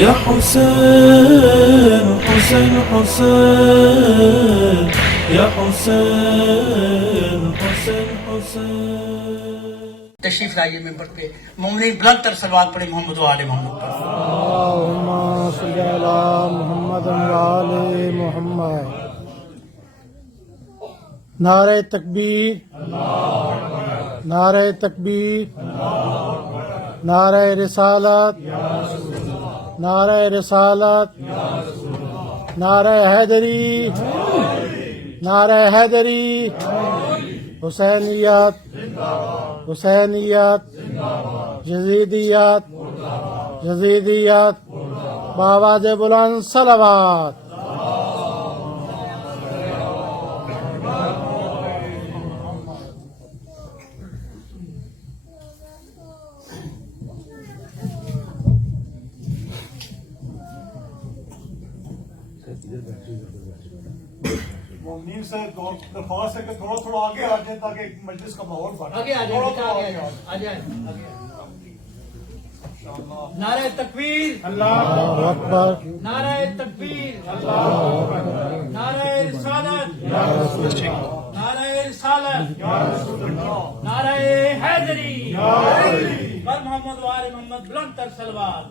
يا حسين حسين حسين يا حسين حسين حسين. تشریف لائیے ممبر پہ. مومنین بلند تر صلوات پڑھیں محمد و آل محمد پر. اللہم صلی علی محمد و آل محمد. نعرہ تکبیر، نعرہ تکبیر، نعرہ رسالت، نعرہ رسالت، نعرہ حیدری، نعرہ حیدری، حسینیت، حسینیت، یزیدیت، یزیدیت، بآواز بلند صلوات. مومنین سے درخواست ہے کہ تھوڑا تھوڑا آگے آ جائیں تاکہ مجلس کا ماحول بنے. آگے آ جائیں، آ جائیں. نعرہ تکبیر، اللہ اکبر، نعرہ تکبیر، نعرہ رسالت، نعرہ رسالت، نعرہ حیدری، پر محمد و آل محمد بلند تر صلوات.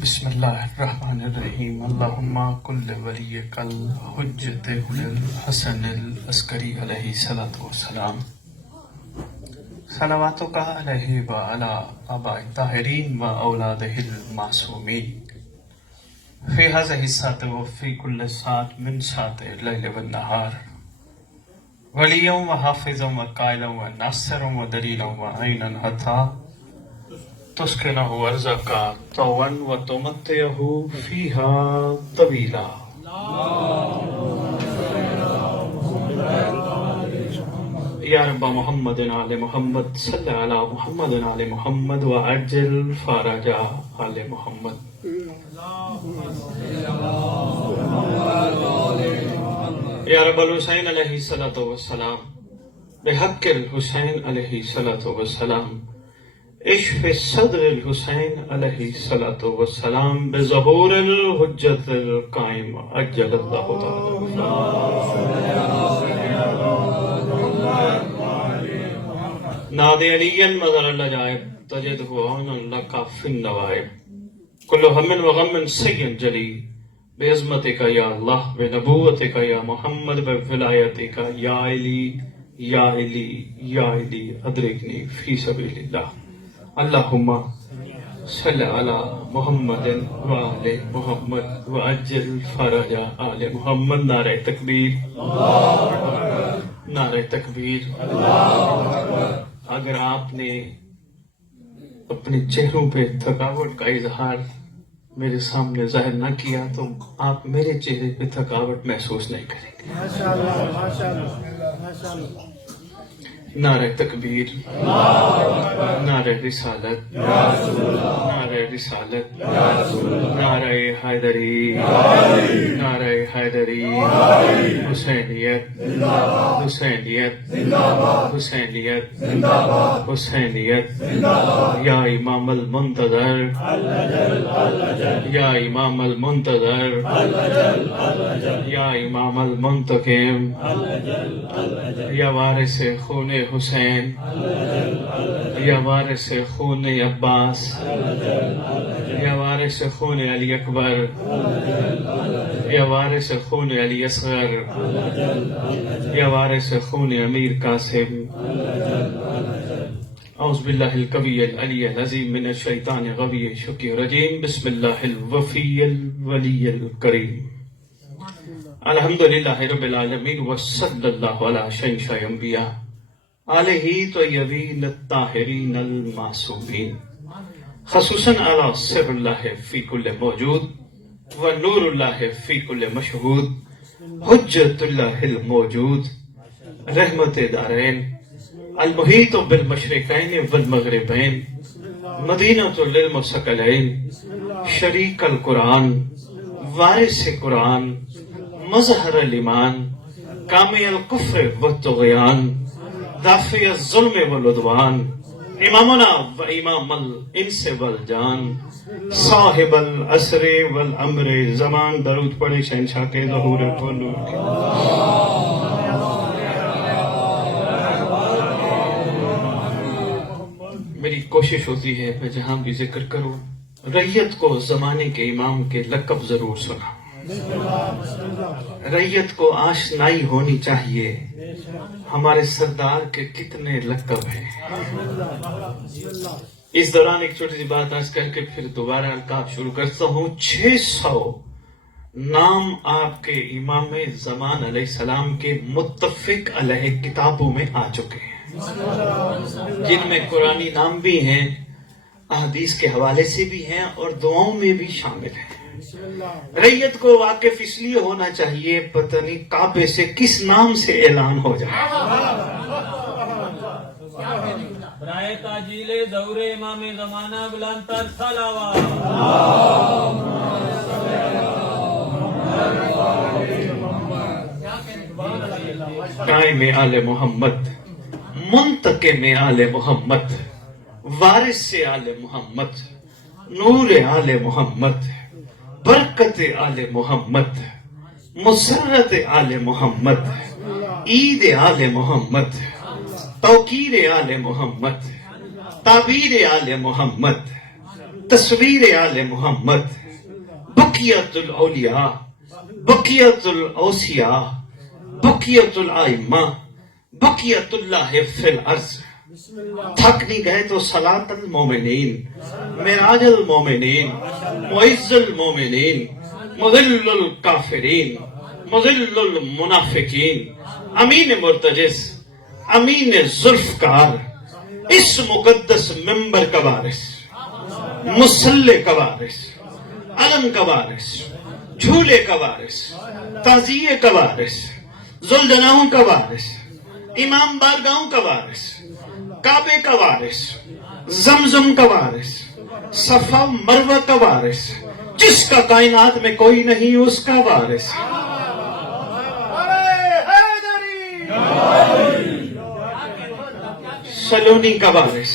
بسم اللہ الرحمن الرحیم. اللہم کل ولیک الحجت الحسن العسکری علیہ الصلوۃ والسلام. صلواتک علیہ وعلی آباء الطاہرین و اولادہ المعصومین فی ہذہ الساعۃ وفی کل ساعۃ من ساعۃ اللیل والنہار ولیہ وحافظ وقائلا وناصرا ودلیلا وعینا حتی تسکنہ ارضک طوعا وتمتعہ فیہا طویلا. یا رب محمد آل محمد صلی علی محمد آل محمد وعجل فرج آل محمد. یا رب الحسین علیہ الصلوۃ والسلام بحق الحسین علیہ الصلوۃ والسلام اشف صدر الحسین علیہ الصلوۃ والسلام بظہور الحجت القائم عجل اللہ تعالی. نادی علی مظہر العجائب تجدہ عونا لک فی النوائب کل ہم و غم سیء جلی بعظمتک یا اللہ بنبوتک یا محمد بولایتک یا علی یا علی یا علی ادرکنی فی سبیل اللہ. اللہم صلی علی محمد و آل محمد وعجل فرج آل محمد. نعرہ تکبیر، نعرہ تکبیر. اگر آپ نے اپنے چہروں پہ تھکاوٹ کا اظہار میرے سامنے ظاہر نہ کیا تو آپ میرے چہرے پہ تھکاوٹ محسوس نہیں کریں گے. ماشاءاللہ ماشاءاللہ ماشاءاللہ. نعرہ تکبیر، نعرہ رسالت، نعرہ رسالت، نعرہ حیدری، نعرہ حیدری. حسینیت، حسینیت، حسینیت، حسینیت. یا امام المنتظر، یا امام المنتظر، یا امام المنتقم، یا وارث خون حسین، یا وارث خون عباس، یا وارث خون علی اکبر، یا وارث خون علی اصغر، یا وارث خون امیر قاسم. اعوذ باللہ القوی العلی العظیم من الشیطان الغوی الشقی الرجیم. بسم اللہ الوفی الولی الکریم. الحمدللہ رب العالمین وصلی اللہ علی شیخ انبیاء علیہ طیبین الطاہرین المعصومین خصوصاً علی سر اللہ فی کل موجود و نور اللہ فی کل مشہود حجت اللہ الموجود رحمت دارین المحیط بالمشرقین والمغربین مدینۃ للمثقلین شریک القرآن وارث قرآن مظہر الایمان کامی الکفر والطغیان دافع الظلم والعدوان امامنا و امام الانس والجان صاحب العصر والامر زمان. درود پڑھے شہنشاہ کے ظہور کھولو. میری کوشش ہوتی ہے میں جہاں بھی ذکر کروں ریت کو زمانے کے امام کے لقب ضرور سنا. ریت کو آشنائی ہونی چاہیے ہمارے سردار کے کتنے لقب ہیں. اس دوران ایک چھوٹی سی بات آج کر کے پھر دوبارہ القاب شروع کرتا ہوں. 600 نام آپ کے امام زمان علیہ السلام کے متفق علیہ کتابوں میں آ چکے ہیں جن میں قرآنی نام بھی ہیں احادیث کے حوالے سے بھی ہیں اور دعاؤں میں بھی شامل ہیں. ریت کو واقف اس لیے ہونا چاہیے پتہ نہیں کعبے سے کس نام سے اعلان ہو جائے. برائے تاجیل ظہور امام زمانہ بلند تر صلوات. قائم آل محمد، منتقم آل محمد، وارث آل محمد، نور آل محمد، برکت آل محمد، مسرت آل محمد، عید آل محمد، توقیر آل محمد، تعبیر آل محمد، تصویر آل محمد، بقیت الاولیاء، بقیت الاوصیاء، بقیت الائمہ، بقیت اللہ فی الارض. تھک نہیں گئے تو صلاۃ المومنین، معراج المومنین، معز المومنین، مذل الکافرین، مذل المنافقین، امین مرتجز، امین ذوالفقار، اس مقدس منبر کا وارث، مصلی کا وارث، علم کا وارث، جھولے کا وارث، تعزیے کا وارث، ذوالجناحوں کا وارث، امام بارگاہوں کا وارث، کعبے کا وارث، زمزم کا وارث، صفا مروہ کا وارث، جس کا کائنات میں کوئی نہیں اس کا وارث، سلونی کا وارث،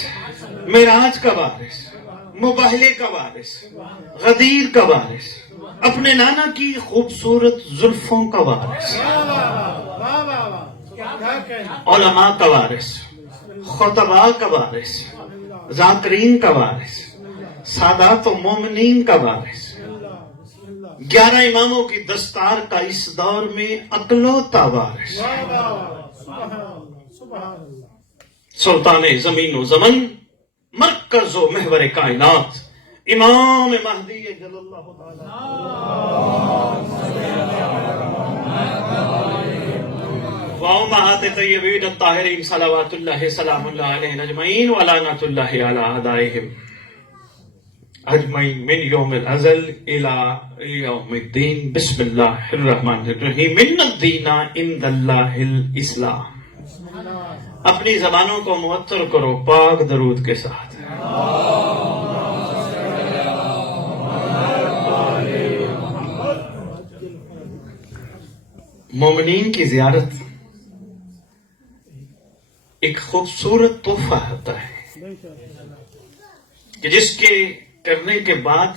معراج کا وارث، مباہلے کا وارث، غدیر کا وارث، اپنے نانا کی خوبصورت زلفوں کا وارث، علماء کا وارث، خطباء کا وارث، ذاکرین کا وارث، سادات و مومنین کا وارث، 11 اماموں کی دستار کا اس دور میں اکلوتا وارث، سلطان زمین و زمن، مرکز و محور کائنات، امام مہدی جل اللہ وامہات طیبین الطاہرین صلوات اللہ سلام اللہ علیہ اجمعین ولعنۃ اللہ علی اعدائہم اجمعین من یوم الازل الی یوم الدین. بسم اللہ الرحمن الرحیم. ان الدین عند اللہ الاسلام. اپنی زبانوں کو معطر کرو پاک درود کے ساتھ. مومنین کی زیارت ایک خوبصورت تحفہ ہوتا ہے کہ جس کے کرنے کے بعد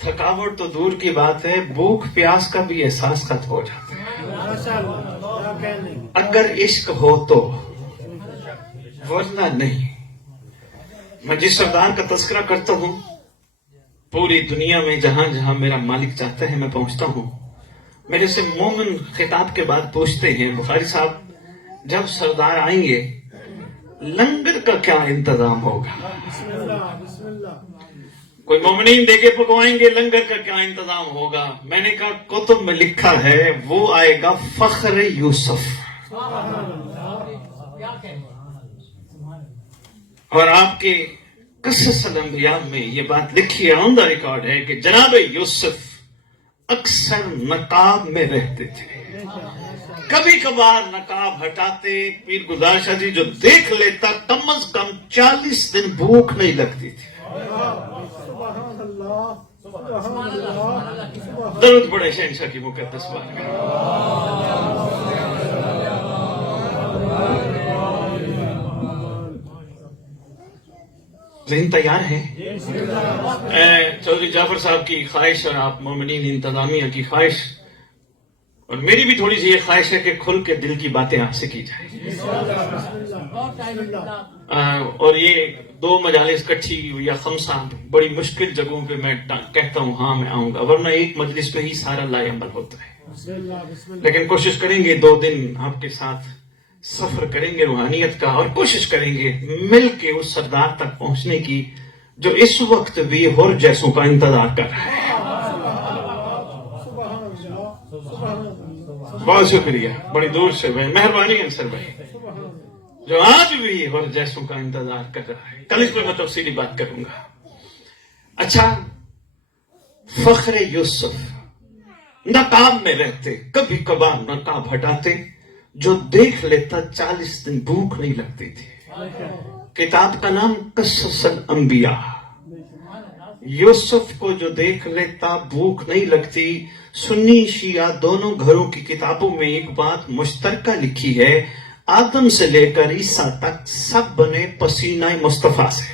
تھکاوٹ تو دور کی بات ہے، بھوک پیاس کا بھی احساس ختم ہو جاتا ہے اگر عشق ہو تو، ورنہ نہیں. میں جس سردار کا تذکرہ کرتا ہوں پوری دنیا میں جہاں جہاں میرا مالک چاہتا ہے میں پہنچتا ہوں. میرے سے مومن خطاب کے بعد پوچھتے ہیں بخاری صاحب جب سردار آئیں گے لنگر کا کیا انتظام ہوگا؟ کوئی مومنین دے کے پکوائیں گے، لنگر کا کیا انتظام ہوگا؟ میں نے کہا کتب میں لکھا ہے وہ آئے گا فخر یوسف. اور آپ کے قصص الانبیاء میں یہ بات لکھی ہے، آن دا ریکارڈ ہے کہ جناب یوسف اکثر نقاب میں رہتے تھے. کبھی کبھار نقاب ہٹاتے، پیر گزار شاہ جی جو دیکھ لیتا کم از کم 40 دن بھوک نہیں لگتی تھی. درود پڑھے شہنشاہ کی مقدس بارگاہ. ذہن تیار ہے؟ چودھری جعفر صاحب کی خواہش اور آپ مومنین انتظامیہ کی خواہش اور میری بھی تھوڑی سی یہ خواہش ہے کہ کھل کے دل کی باتیں آپ سے کی جائیں. اور یہ 2 مجالس کٹھی یا 5 بڑی مشکل جگہوں پہ میں کہتا ہوں ہاں میں آؤں گا، ورنہ ایک مجلس پہ ہی سارا لا عمل ہوتا ہے. لیکن کوشش کریں گے 2 دن آپ کے ساتھ سفر کریں گے روحانیت کا، اور کوشش کریں گے مل کے اس سردار تک پہنچنے کی جو اس وقت بھی ہر جیسوں کا انتظار کر رہا ہے. بہت شکریہ، بڑی دور سے بھائی، مہربانی انصر بھائی، جو آج بھی ہر جیسوں کا انتظار کر رہا ہے. کل اس پہ میں تفصیلی بات کروں گا. اچھا، فخر یوسف نقاب میں رہتے، کبھی کبھار نقاب ہٹاتے، جو دیکھ لیتا 40 دن بھوک نہیں لگتی تھی. کتاب کا نام قصص الانبیاء. یوسف کو جو دیکھ لیتا بھوک نہیں لگتی. سنی شیعہ دونوں گھروں کی کتابوں میں ایک بات مشترکہ لکھی ہے، آدم سے لے کر عیسیٰ تک سب بنے پسینہ مصطفیٰ سے.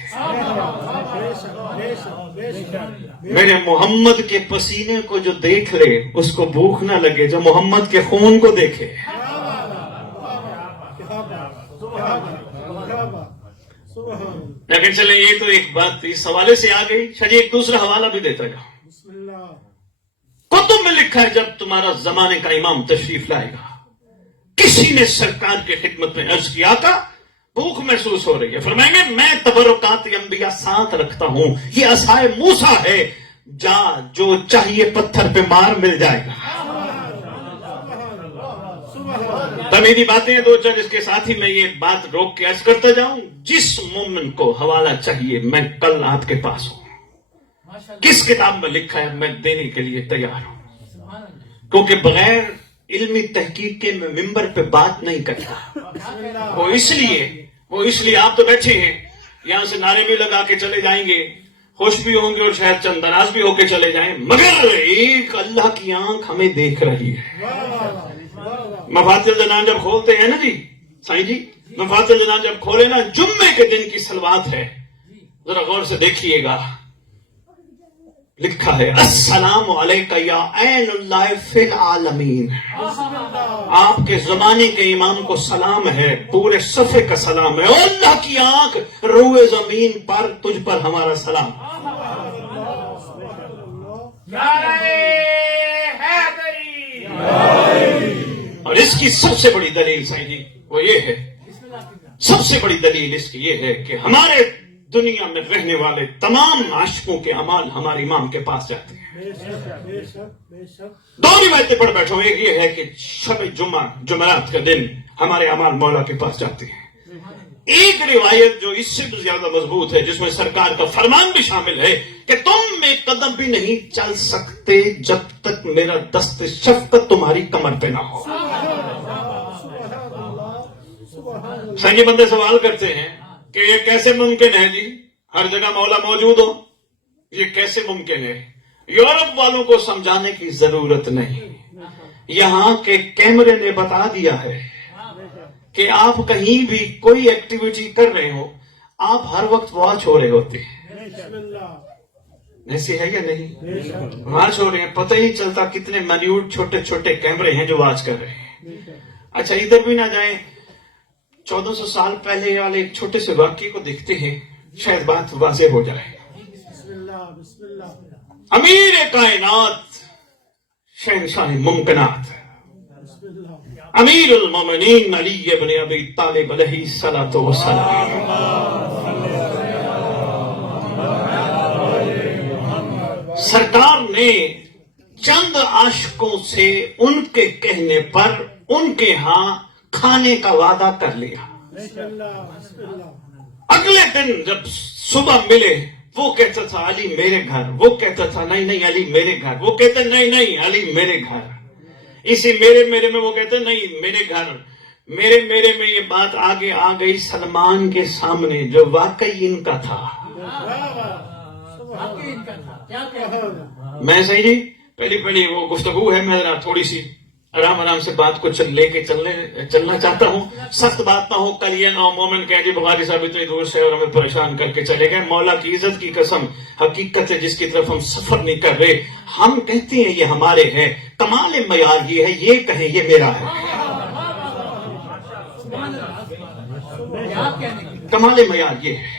میرے محمد کے پسینے کو جو دیکھ لے اس کو بھوک نہ لگے، جو محمد کے خون کو دیکھے. لیکن چلیں یہ تو ایک بات اس حوالے سے آ گئی. شاید ایک دوسرا حوالہ بھی دیتا جاؤں. کتب میں لکھا ہے جب تمہارا زمانے کا امام تشریف لائے گا، کسی نے سرکار کی خدمت میں عرض کیا تھا بھوک محسوس ہو رہی ہے، فرمائیں گے میں تبرکات انبیاء ساتھ رکھتا ہوں، یہ عصائے موسیٰ ہے، جا جو چاہیے پتھر پہ مار مل جائے گا. تمیدی باتیں ہیں 2-4 اس کے ساتھ ہی میں یہ بات روک کے عرض کرتا جاؤں. جس مومن کو حوالہ چاہیے میں کل آپ کے پاس ہوں. کس کتاب میں لکھا ہے میں دینے کے لیے تیار ہوں، کیونکہ بغیر علمی تحقیق کے میں ممبر پہ بات نہیں کرتا. وہ اس لیے آپ تو بیٹھے ہیں یہاں سے نعرے بھی لگا کے چلے جائیں گے، خوش بھی ہوں گے اور شاید چند ناراض بھی ہو کے چلے جائیں، مگر ایک اللہ کی آنکھ ہمیں دیکھ رہی ہے. مفاتح الجنان جب کھولتے ہیں نا جی سائیں جی، مفاتح الجنان جب کھولے نا، جمعے کے دن کی صلوات ہے، ذرا غور سے دیکھیے گا. لکھا ہے السلام علیکہ یا عین اللہ فی العالمین. آپ کے زمانے کے امام کو سلام ہے، پورے صفحے کا سلام ہے. اور اللہ کی آنکھ روئے زمین پر تجھ پر ہمارا سلام. اور اس کی سب سے بڑی دلیل سائیں جی وہ یہ ہے، سب سے بڑی دلیل اس کی یہ ہے کہ ہمارے دنیا میں رہنے والے تمام عاشقوں کے اعمال ہمارے امام کے پاس جاتے ہیں. 2 روایتیں پڑھ بیٹھا ہوں. ایک یہ ہے کہ شب جمعرات کا دن ہمارے اعمال مولا کے پاس جاتے ہیں. ایک روایت جو اس سے بھی زیادہ مضبوط ہے، جس میں سرکار کا فرمان بھی شامل ہے کہ تم میں قدم بھی نہیں چل سکتے جب تک میرا دست شفقت تمہاری کمر پہ نہ ہو. سنگی بندے سوال کرتے ہیں کہ یہ کیسے ممکن ہے جی، ہر جگہ مولا موجود ہو، یہ کیسے ممکن ہے؟ یورپ والوں کو سمجھانے کی ضرورت نہیں، یہاں کے کیمرے نے بتا دیا ہے کہ آپ کہیں بھی کوئی ایکٹیویٹی کر رہے ہو، آپ ہر وقت واچ ہو رہے ہوتے ہیں. ایسے ہے یا نہیں؟ واچ ہو رہے ہیں، پتہ ہی چلتا کتنے منیوٹ چھوٹے چھوٹے کیمرے ہیں جو واچ کر رہے ہیں. اچھا ادھر بھی نہ جائیں، 1400 سال پہلے والے ایک چھوٹے سے واقعے کو دیکھتے ہیں، شاید بات واضح ہو جائے. امیر کائنات، شہنشاہ ممکنات، امیر المومنین علی ابن ابی طالب علیہ الصلوۃ والسلام، سرکار نے چند عاشقوں سے ان کے کہنے پر ان کے ہاں کھانے کا وعدہ کر لیا. اگلے دن جب صبح ملے، وہ کہتا تھا علی میرے گھر، وہ کہتا تھا نہیں علی میرے گھر، وہ کہتا نہیں علی میرے گھر. اسی میرے میں وہ کہتا نہیں میرے گھر. میرے میں یہ بات آگے آ گئی سلمان کے سامنے جو واقعی ان کا تھا. میں صحیح جی پہلی وہ گفتگو ہے، میں ذرا تھوڑی سی آرام آرام سے بات کو لے کے چلنا چاہتا ہوں. سخت بات نہ ہو. کل یہ نو مومن کہیں جی بخاری صاحب اتنی دور سے اور ہمیں پریشان کر کے چلے گئے. مولا کی عزت کی قسم حقیقت ہے جس کی طرف ہم سفر نہیں کر رہے. ہم کہتے ہیں یہ ہمارے ہیں. کمال معیار یہ ہے یہ کہیں یہ میرا ہے. کمال معیار یہ ہے.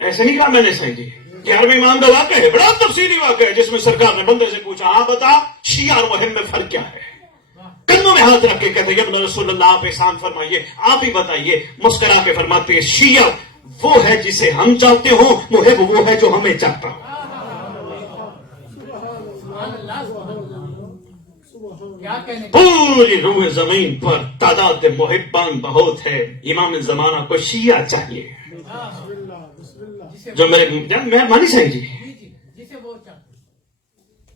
ایسے نہیں کہا میں نے سہی جی. 11ویں امام کا واقعہ ہے. بڑا تفصیلی واقعہ ہے جس میں سرکار نے بندے سے پوچھا آپ بتا شیعہ اور مہم میں فرق کیا ہے. کندھوں میں ہاتھ رکھ کے کہتے ہیں یا رسول اللہ آپ احسان فرمائیے آپ ہی بتائیے. مسکرا کے فرماتے ہیں شیعہ وہ ہے جسے ہم چاہتے ہوں. محب وہ ہے جو ہمیں چاہتا ہو. پوری روح زمین پر تعداد محبان بہت ہے. امام زمانہ کو شیعہ چاہیے جو میں مانی سہی جی.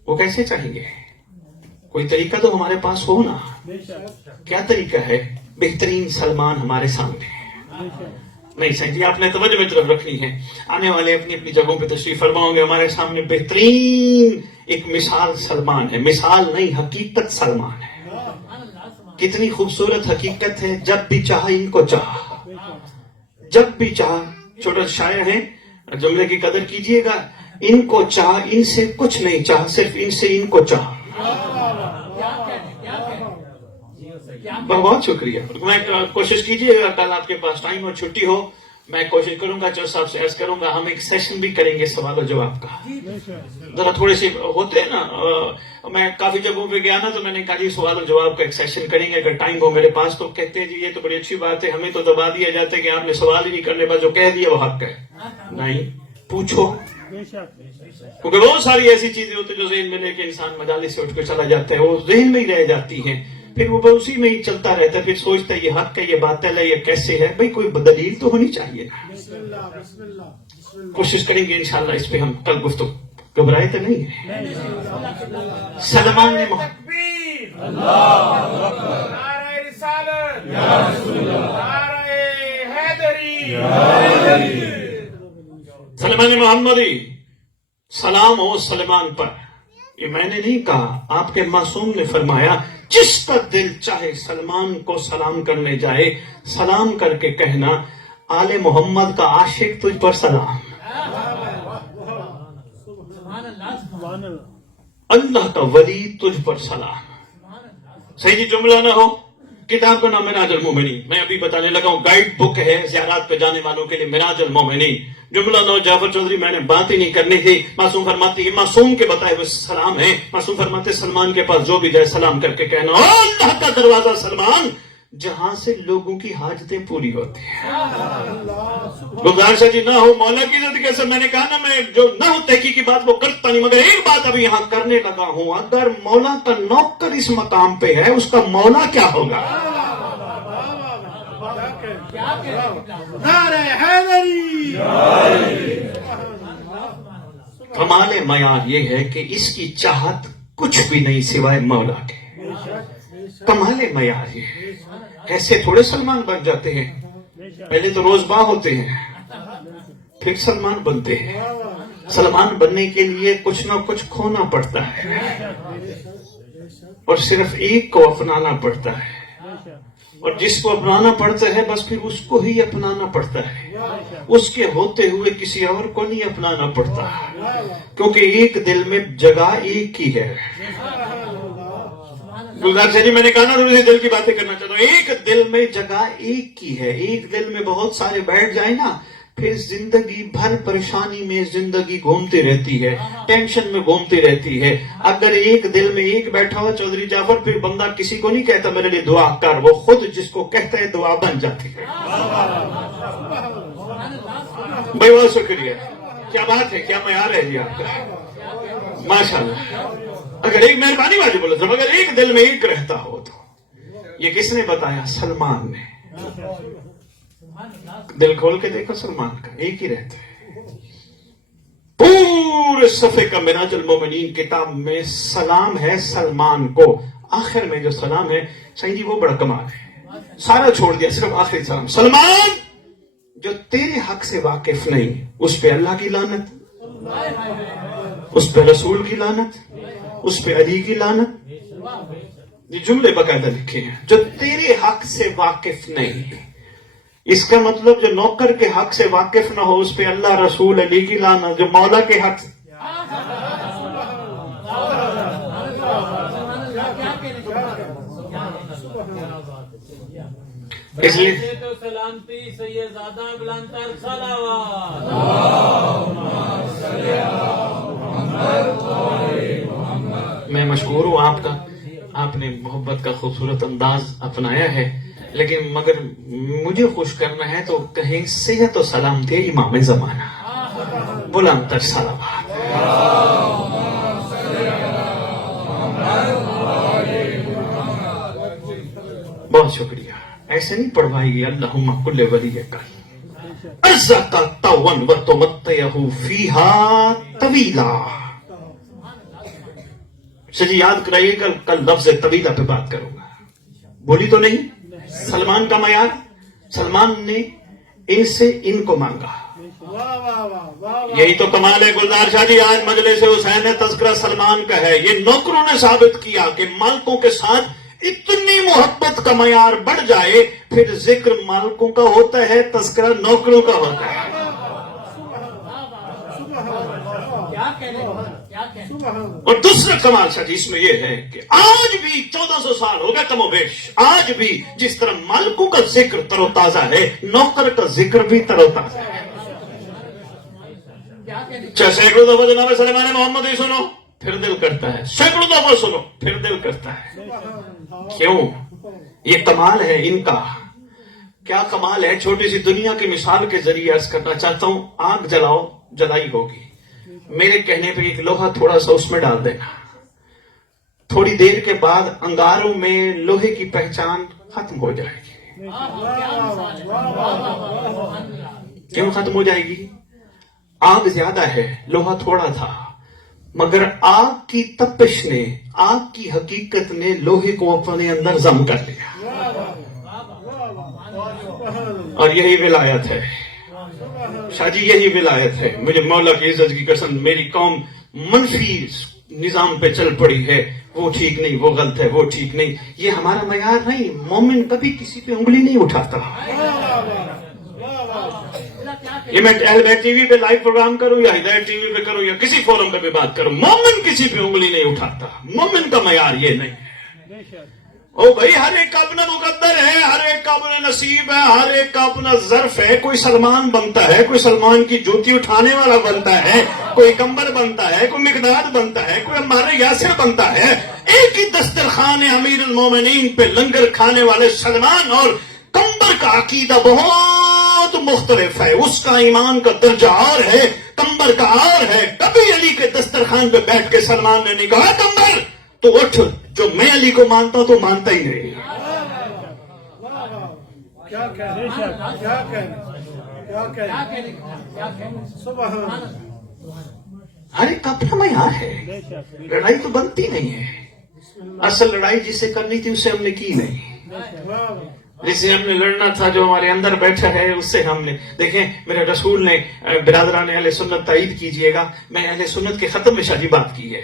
وہ کیسے چاہیں گے؟ کوئی طریقہ تو ہمارے پاس ہو نا. کیا طریقہ ہے؟ بہترین سلمان ہمارے سامنے ہے. نہیں سہی جی آپ نے توجہ میں طرف رکھنی ہے. آنے والے اپنی اپنی جگہوں پہ تشریف فرماؤں گے. ہمارے سامنے بہترین ایک مثال سلمان ہے. مثال نہیں حقیقت سلمان ہے. کتنی خوبصورت حقیقت ہے. جب بھی چاہا ان کو چاہا. جب بھی چاہا. چھوٹا شاعر ہے جملے کی قدر کیجئے گا. ان کو چاہ ان سے کچھ نہیں چاہ صرف ان سے ان کو چاہ. بہت شکریہ. میں کوشش کیجئے گا کل آپ کے پاس ٹائم اور چھٹی ہو میں کوشش کروں گا جو صاحب سے عرض کروں گا ہم ایک سیشن بھی کریں گے سوال و جواب کا. ذرا تھوڑے سے ہوتے ہیں نا. میں کافی جگہوں پہ گیا نا تو میں نے کہا جی سوال و جواب کا ایک سیشن کریں گے اگر ٹائم ہو میرے پاس. تو کہتے ہیں جی یہ تو بڑی اچھی بات ہے. ہمیں تو دبا دیا جاتا ہے کہ آپ نے سوال ہی نہیں کرنے بعد جو کہہ دیا وہ حق ہے. نہیں پوچھو. کیونکہ بہت ساری ایسی چیزیں ہوتی ہیں جو ذہن میں لے کے انسان مجالس سے اٹھ کے چلا جاتا ہے. وہ ذہن میں ہی رہ جاتی ہیں. پھر وہ اسی میں ہی چلتا رہتا ہے. پھر سوچتا ہے یہ حق ہے یہ باطل ہے یہ کیسے ہے. بھئی کوئی دلیل تو ہونی چاہیے. کوشش کریں گے انشاءاللہ اس پہ ہم کل گفتگو. گھبرائے تو نہیں ہے. سلمان نے سلمان محمدی سلام ہو سلمان پر. یہ میں نے نہیں کہا آپ کے معصوم نے فرمایا جس کا دل چاہے سلمان کو سلام کرنے جائے سلام کر کے کہنا آل محمد کا عاشق تجھ پر سلام. اللہ کا ولی تجھ پر سلام. صحیح جی جملہ نہ ہو. کتاب کا نام مناج المومنین. میں ابھی بتانے لگا ہوں گائیڈ بک ہے زیارات پہ جانے والوں کے لیے مناج المومنین. جملہ نو جعفر چودھری میں نے بات ہی نہیں کرنی تھی. معصوم فرماتی ہے معصوم کے بتائے ہوئے سلام ہے. معصوم فرماتے سلمان کے پاس جو بھی جائے سلام کر کے کہنا اللہ کا دروازہ سلمان جہاں سے لوگوں کی حاجتیں پوری ہوتی ہیں. گزارش جی نہ ہو مولا کی عزت کیسے. میں نے کہا نا میں جو نہ ہو تحقیق کی بات وہ کرتا نہیں مگر ایک بات ابھی یہاں کرنے لگا ہوں. اگر مولا کا نوکر اس مقام پہ ہے اس کا مولا کیا ہوگا. کمال معیار یہ ہے کہ اس کی چاہت کچھ بھی نہیں سوائے مولا کے. کمال معیار یہ ہے. ایسے تھوڑے سلمان بن جاتے ہیں. پہلے تو روز باں ہوتے ہیں پھر سلمان بنتے ہیں. سلمان بننے کے لیے کچھ نہ کچھ کھونا پڑتا ہے اور صرف ایک کو اپنانا پڑتا ہے. اور جس کو اپنانا پڑتا ہے بس پھر اس کو ہی اپنانا پڑتا ہے. اس کے ہوتے ہوئے کسی اور کو نہیں اپنانا پڑتا کیونکہ ایک دل میں جگہ ایک ہی ہے. گلزار جی میں نے کہا نا تھوڑی سی دل کی باتیں کرنا چاہتا ہوں. ایک دل میں جگہ ایک کی ہے. ایک دل میں بہت سارے بیٹھ جائیں نا پھر زندگی بھر پریشانی میں زندگی گھومتی رہتی ہے. ٹینشن میں گھومتی رہتی ہے. اگر ایک دل میں ایک بیٹھا ہوا چودھری جعفر پھر بندہ کسی کو نہیں کہتا میرے لیے دعا کر. وہ خود جس کو کہتا ہے دعا بن جاتی ہے. بھائی بہت شکریہ. کیا بات ہے کیا معیار ہے جی آپ کا ماشاءاللہ. اگر ایک مہربانی والی بولو جب اگر ایک دل میں ایک رہتا ہو تو یہ کس نے بتایا سلمان نے. دل کھول کے دیکھو سلمان کا ایک ہی رہتا ہے. پورے صفحے کا مناج المومنین کتاب میں سلام ہے سلمان کو. آخر میں جو سلام ہے صحیح جی وہ بڑا کمال ہے. سارا چھوڑ دیا صرف آخری سلام. سلمان جو تیرے حق سے واقف نہیں اس پہ اللہ کی لعنت اس پہ رسول کی لعنت اس پہ علی کی لعنت یہ جملے باقاعدہ لکھے ہیں، جو تیرے حق سے واقف نہیں ہے۔ اس کا مطلب جو نوکر کے حق سے واقف نہ ہو اس پہ اللہ، رسول، علی کی لعنت، جو مولا کے حق سے اس لیے تو سلامتی سیدزادہ بلند تر صلوات۔ میں مشکور ہوں آپ کا، آپ نے محبت کا خوبصورت انداز اپنایا ہے، لیکن مگر مجھے خوش کرنا ہے تو کہیں صحت و سلامتی امام زمانہ بلند تر صلوات۔ بہت شکریہ، ایسے نہیں پڑھوائیے اللہم کل ولیک عزت طون و تمتعہ فیہا طویلا۔ جی یاد کرائیے کل لفظ طویلہ پہ بات کروں گا، بولی تو نہیں؟ سلمان کا معیار، سلمان نے ان سے ان کو مانگا، یہی تو کمال ہے گلزار شاہ جی۔ آج مجلس حسین تذکرہ سلمان کا ہے، یہ نوکروں نے ثابت کیا کہ مالکوں کے ساتھ اتنی محبت کا معیار بڑھ جائے پھر ذکر مالکوں کا ہوتا ہے، تذکرہ نوکروں کا ہوتا ہے۔ اور دوسرا کمال شاہ جی اس میں یہ ہے کہ آج بھی 1400 سال ہو گئے کم و بیش، آج بھی جس طرح مالکوں کا ذکر تر و تازہ ہے، نوکر کا ذکر بھی تر و تازہ ہے۔ چاہے سینکڑوں دفعہ جناب سلیمان محمد ہی سنو پھر دل کرتا ہے، سینکڑوں دفعہ سنو پھر دل کرتا ہے۔ کیوں؟ یہ کمال ہے ان کا۔ کیا کمال ہے؟ چھوٹی سی دنیا کی مثال کے ذریعے عرض کرنا چاہتا ہوں۔ آگ جلاؤ، جلائی ہوگی، میرے کہنے پہ ایک لوہا تھوڑا سا اس میں ڈال دینا، تھوڑی دیر کے بعد انگاروں میں لوہے کی پہچان ختم ہو جائے گی۔ کیوں ختم ہو جائے گی؟ آگ زیادہ ہے، لوہا تھوڑا تھا، مگر آگ کی تپش نے، آگ کی حقیقت نے لوہے کو اپنے اندر ضم کر لیا، اور یہی ولایت ہے شاہ جی، یہی ولایت ہے۔ مجھے مولا کی عزت کی قسم، میری قوم منفی نظام پہ چل پڑی ہے، وہ ٹھیک نہیں، وہ غلط ہے، وہ ٹھیک نہیں، یہ ہمارا معیار نہیں۔ مومن کبھی کسی پہ انگلی نہیں اٹھاتا۔ یہ میں اہل بیت ٹی وی پہ لائیو پروگرام کروں یا ہدایت ٹی وی پہ کروں یا کسی فورم پہ بھی بات کروں، مومن کسی پہ انگلی نہیں اٹھاتا۔ مومن کا معیار یہ نہیں ہے۔ او بھائی، ہر ایک کا اپنا مقدر ہے، ہر ایک کا اپنا نصیب ہے، ہر ایک کا اپنا ظرف ہے۔ کوئی سلمان بنتا ہے، کوئی سلمان کی جوتی اٹھانے والا بنتا ہے، کوئی کمبر بنتا ہے، کوئی مقداد بنتا ہے، کوئی عمار یاسر بنتا ہے۔ ایک ہی دسترخوان امیر المومنین پہ لنگر کھانے والے سلمان اور کمبر کا عقیدہ بہت مختلف ہے، اس کا ایمان کا درجہ اور ہے، کمبر کا اور ہے۔ کبھی علی کے دسترخوان پہ بیٹھ کے سلمان نے نہیں کہا کمبر تو اٹھ، جو میں علی کو مانتا ہوں تو مانتا ہی نہیں۔ ہر ایک کا اپنا معیار ہے، لڑائی تو بنتی نہیں ہے۔ اصل لڑائی جسے کرنی تھی اسے ہم نے کی نہیں، جسے ہم نے لڑنا تھا جو ہمارے اندر بیٹھا ہے اس سے ہم نے۔ دیکھیں میرے رسول نے، برادران اہل سنت تائید کیجئے گا، میں اہل سنت کے ختم میں شاہی بات کی ہے،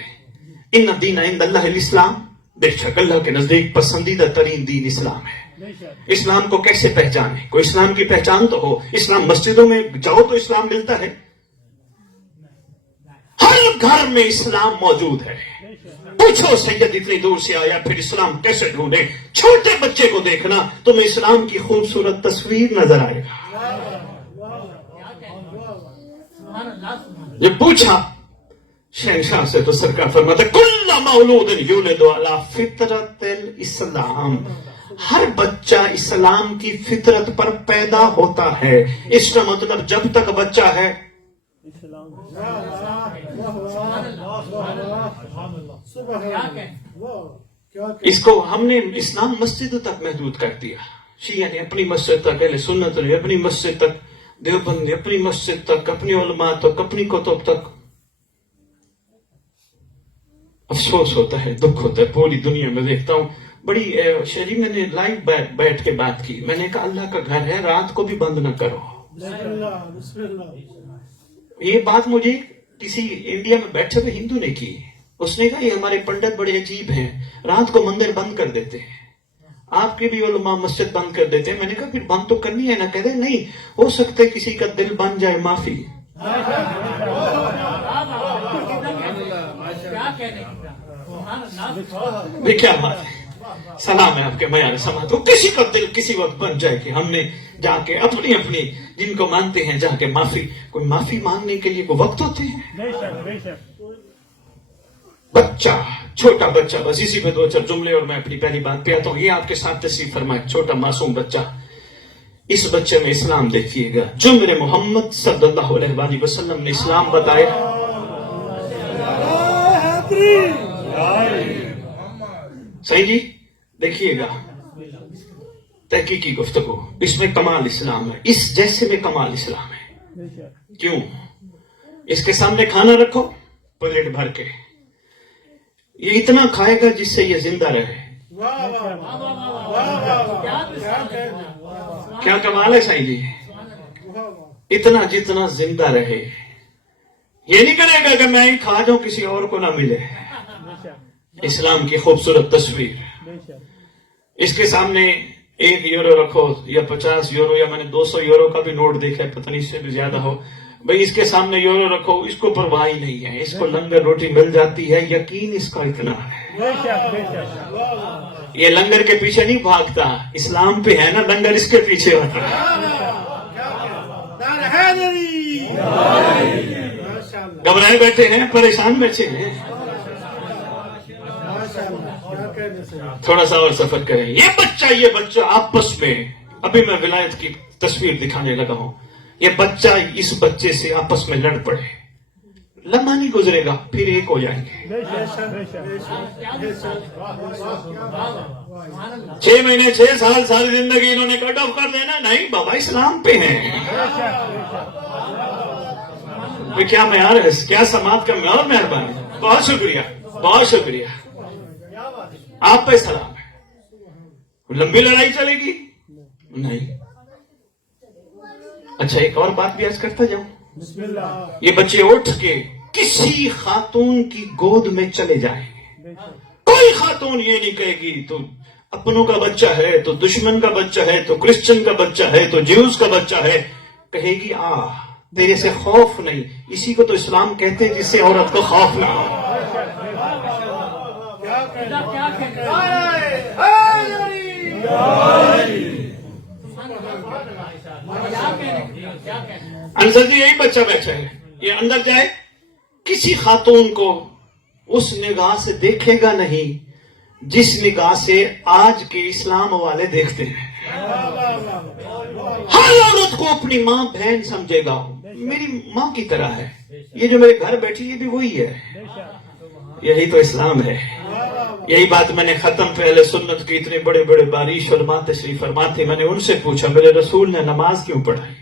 ان الدین عند اللہ الاسلام، بے شک اللہ کے نزدیک پسندیدہ ترین دین اسلام ہے۔ اسلام کو کیسے پہچانے؟ کوئی اسلام کی پہچان تو ہو۔ اسلام مسجدوں میں جاؤ تو اسلام ملتا ہے، ہر گھر میں اسلام موجود ہے۔ پوچھو سید اتنی دور سے آیا پھر اسلام کیسے ڈھونڈے؟ چھوٹے بچے کو دیکھنا تمہیں اسلام کی خوبصورت تصویر نظر آئے گا۔ یہ پوچھا شہنشاہ سے تو سرکار فرماتے کل مولود یولد علی فطرت الاسلام، ہر بچہ اسلام کی فطرت پر پیدا ہوتا ہے۔ اس کا مطلب جب تک بچہ ہے اس کو ہم نے اسلام مسجد تک محدود کر دیا۔ شیعہ نے اپنی مسجد تک، اہل سنت نے اپنی مسجد تک، دیوبند نے اپنی مسجد تک، اپنی علماء تک، اپنی کتب تک۔ افسوس ہوتا ہے، دکھ ہوتا ہے، پوری دنیا میں دیکھتا ہوں بڑی شہری میں نے لائیو بیٹھ کے بات کی، میں نے کہا اللہ کا گھر ہے، رات کو بھی بند نہ کرو۔ یہ بات مجھے کسی انڈیا میں بیٹھے ہوئے ہندو نے کی، اس نے کہا یہ ہمارے پنڈت بڑے عجیب ہیں، رات کو مندر بند کر دیتے ہیں، آپ کے بھی علماء مسجد بند کر دیتے ہیں۔ میں نے کہا پھر بند تو کرنی ہے نا، کہتے نہیں ہو سکتا ہے کسی کا دل بن جائے معافی۔ بھی کیا بات ہے، سلام ہے آپ کے معیار سماعت کو، کسی کا دل کسی وقت بن جائے کہ ہم نے جا کے اپنی اپنی جن کو مانتے ہیں جا کے کوئی معافی مانگنے کے لیے کوئی وقت ہوتے ہیں۔ بچہ، چھوٹا بچہ، بس اسی پہ 2-4 جملے اور میں اپنی پہلی بات پہ آتا ہوں۔ یہ آپ کے ساتھ تشریف فرمائے، چھوٹا معصوم بچہ، اس بچے میں اسلام دیکھیے گا جو میرے محمد صلی اللہ علیہ وسلم نے اسلام بتایا۔ صحیح جی، دیکھیے گا تحقیقی گفتگو، اس میں کمال اسلام ہے، اس جیسے میں کمال اسلام ہے۔ کیوں؟ اس کے سامنے کھانا رکھو پلیٹ بھر کے، یہ اتنا کھائے گا جس سے یہ زندہ رہے۔ کیا کمال ہے سائیں جی، اتنا جتنا زندہ رہے، یہ نہیں کرے گا کہ میں ہی کھا جاؤں کسی اور کو نہ ملے۔ اسلام کی خوبصورت تصویر، اس کے سامنے 1 یورو رکھو یا 50 یورو، یا میں نے 200 یورو کا بھی نوٹ دیکھا ہے، پتہ نہیں اس سے بھی زیادہ ہو، بھئی اس کے سامنے یورو رکھو، اس کو پرواہ ہی نہیں ہے، اس کو لنگر روٹی مل جاتی ہے، یقین اس کا اتنا ہے، یہ لنگر کے پیچھے نہیں بھاگتا، اسلام پہ ہے نا لنگر، اس کے پیچھے ہوتا ہے۔ گھبرائے بیٹھے ہیں، پریشان بیٹھے ہیں، تھوڑا سا اور سفر کریں۔ یہ بچہ آپس میں، ابھی میں ولایت کی تصویر دکھانے لگا ہوں، یہ بچہ اس بچے سے آپس میں لڑ پڑے، لمحہ نہیں گزرے گا پھر ایک ہو جائیں گے۔ 6 مہینے 6 سال ساری زندگی انہوں نے کٹ آف کر دینا، نہیں بابا اسلام پہ ہیں۔ کیا معیار ہے، کیا سماعت کا معیار، مہربانی، بہت شکریہ، بہت شکریہ، آپ پہ سلام ہے۔ لمبی لڑائی چلے گی نہیں۔ اچھا ایک اور بات بھی عرض کرتا جاؤں، یہ بچے اٹھ کے کسی خاتون کی گود میں چلے جائیں گے، کوئی خاتون یہ نہیں کہے گی تو اپنوں کا بچہ ہے، تو دشمن کا بچہ ہے، تو کرسچن کا بچہ ہے، تو جیوز کا بچہ ہے، کہے گی آ تیرے سے خوف نہیں، اسی کو تو اسلام کہتے ہیں جس سے عورت کو خوف نہ ہو۔ انصر جی یہی بچہ بیٹھا ہے، یہ اندر جائے کسی خاتون کو اس نگاہ سے دیکھے گا نہیں جس نگاہ سے آج کے اسلام والے دیکھتے ہیں۔ ہر عورت کو اپنی ماں بہن سمجھے گا، میری ماں کی طرح ہے، یہ جو میرے گھر بیٹھی یہ بھی وہی ہے، یہی تو اسلام ہے۔ یہی بات میں نے ختم پہ اہل سنت کی اتنے بڑے بڑے باریش علماء تشریف فرما تھے، میں نے ان سے پوچھا میرے رسول نے نماز کیوں پڑھائی؟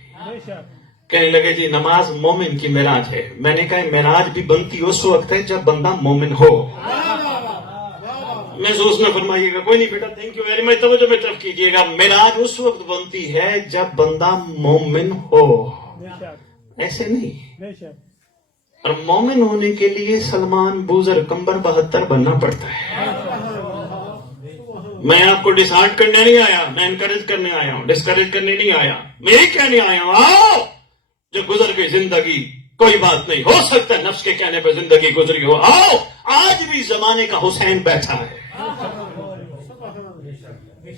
کہنے لگے جی نماز مومن کی معراج ہے۔ میں نے کہا معراج بھی بنتی اس وقت ہے جب بندہ مومن ہو۔ محسوس نہ فرمائیے گا، کوئی نہیں بیٹا، تھینک یو ویری مچ، توجہ میں طرف کیجیے گا، معراج اس وقت بنتی ہے جب بندہ مومن ہو، ایسے نہیں۔ اور مومن ہونے کے لیے سلمان بوزر کمبر 72 بننا پڑتا ہے۔ میں آپ کو ڈسہارٹ کرنے نہیں آیا، میں انکریج کرنے آیا ہوں، ڈسکریج کرنے نہیں آیا، میں یہ کہنے آیا ہوں آؤ جو گزر گئی زندگی کوئی بات نہیں، ہو سکتا ہے نفس کے کہنے پہ زندگی گزری ہو، آؤ آج بھی زمانے کا حسین بیٹھا ہے،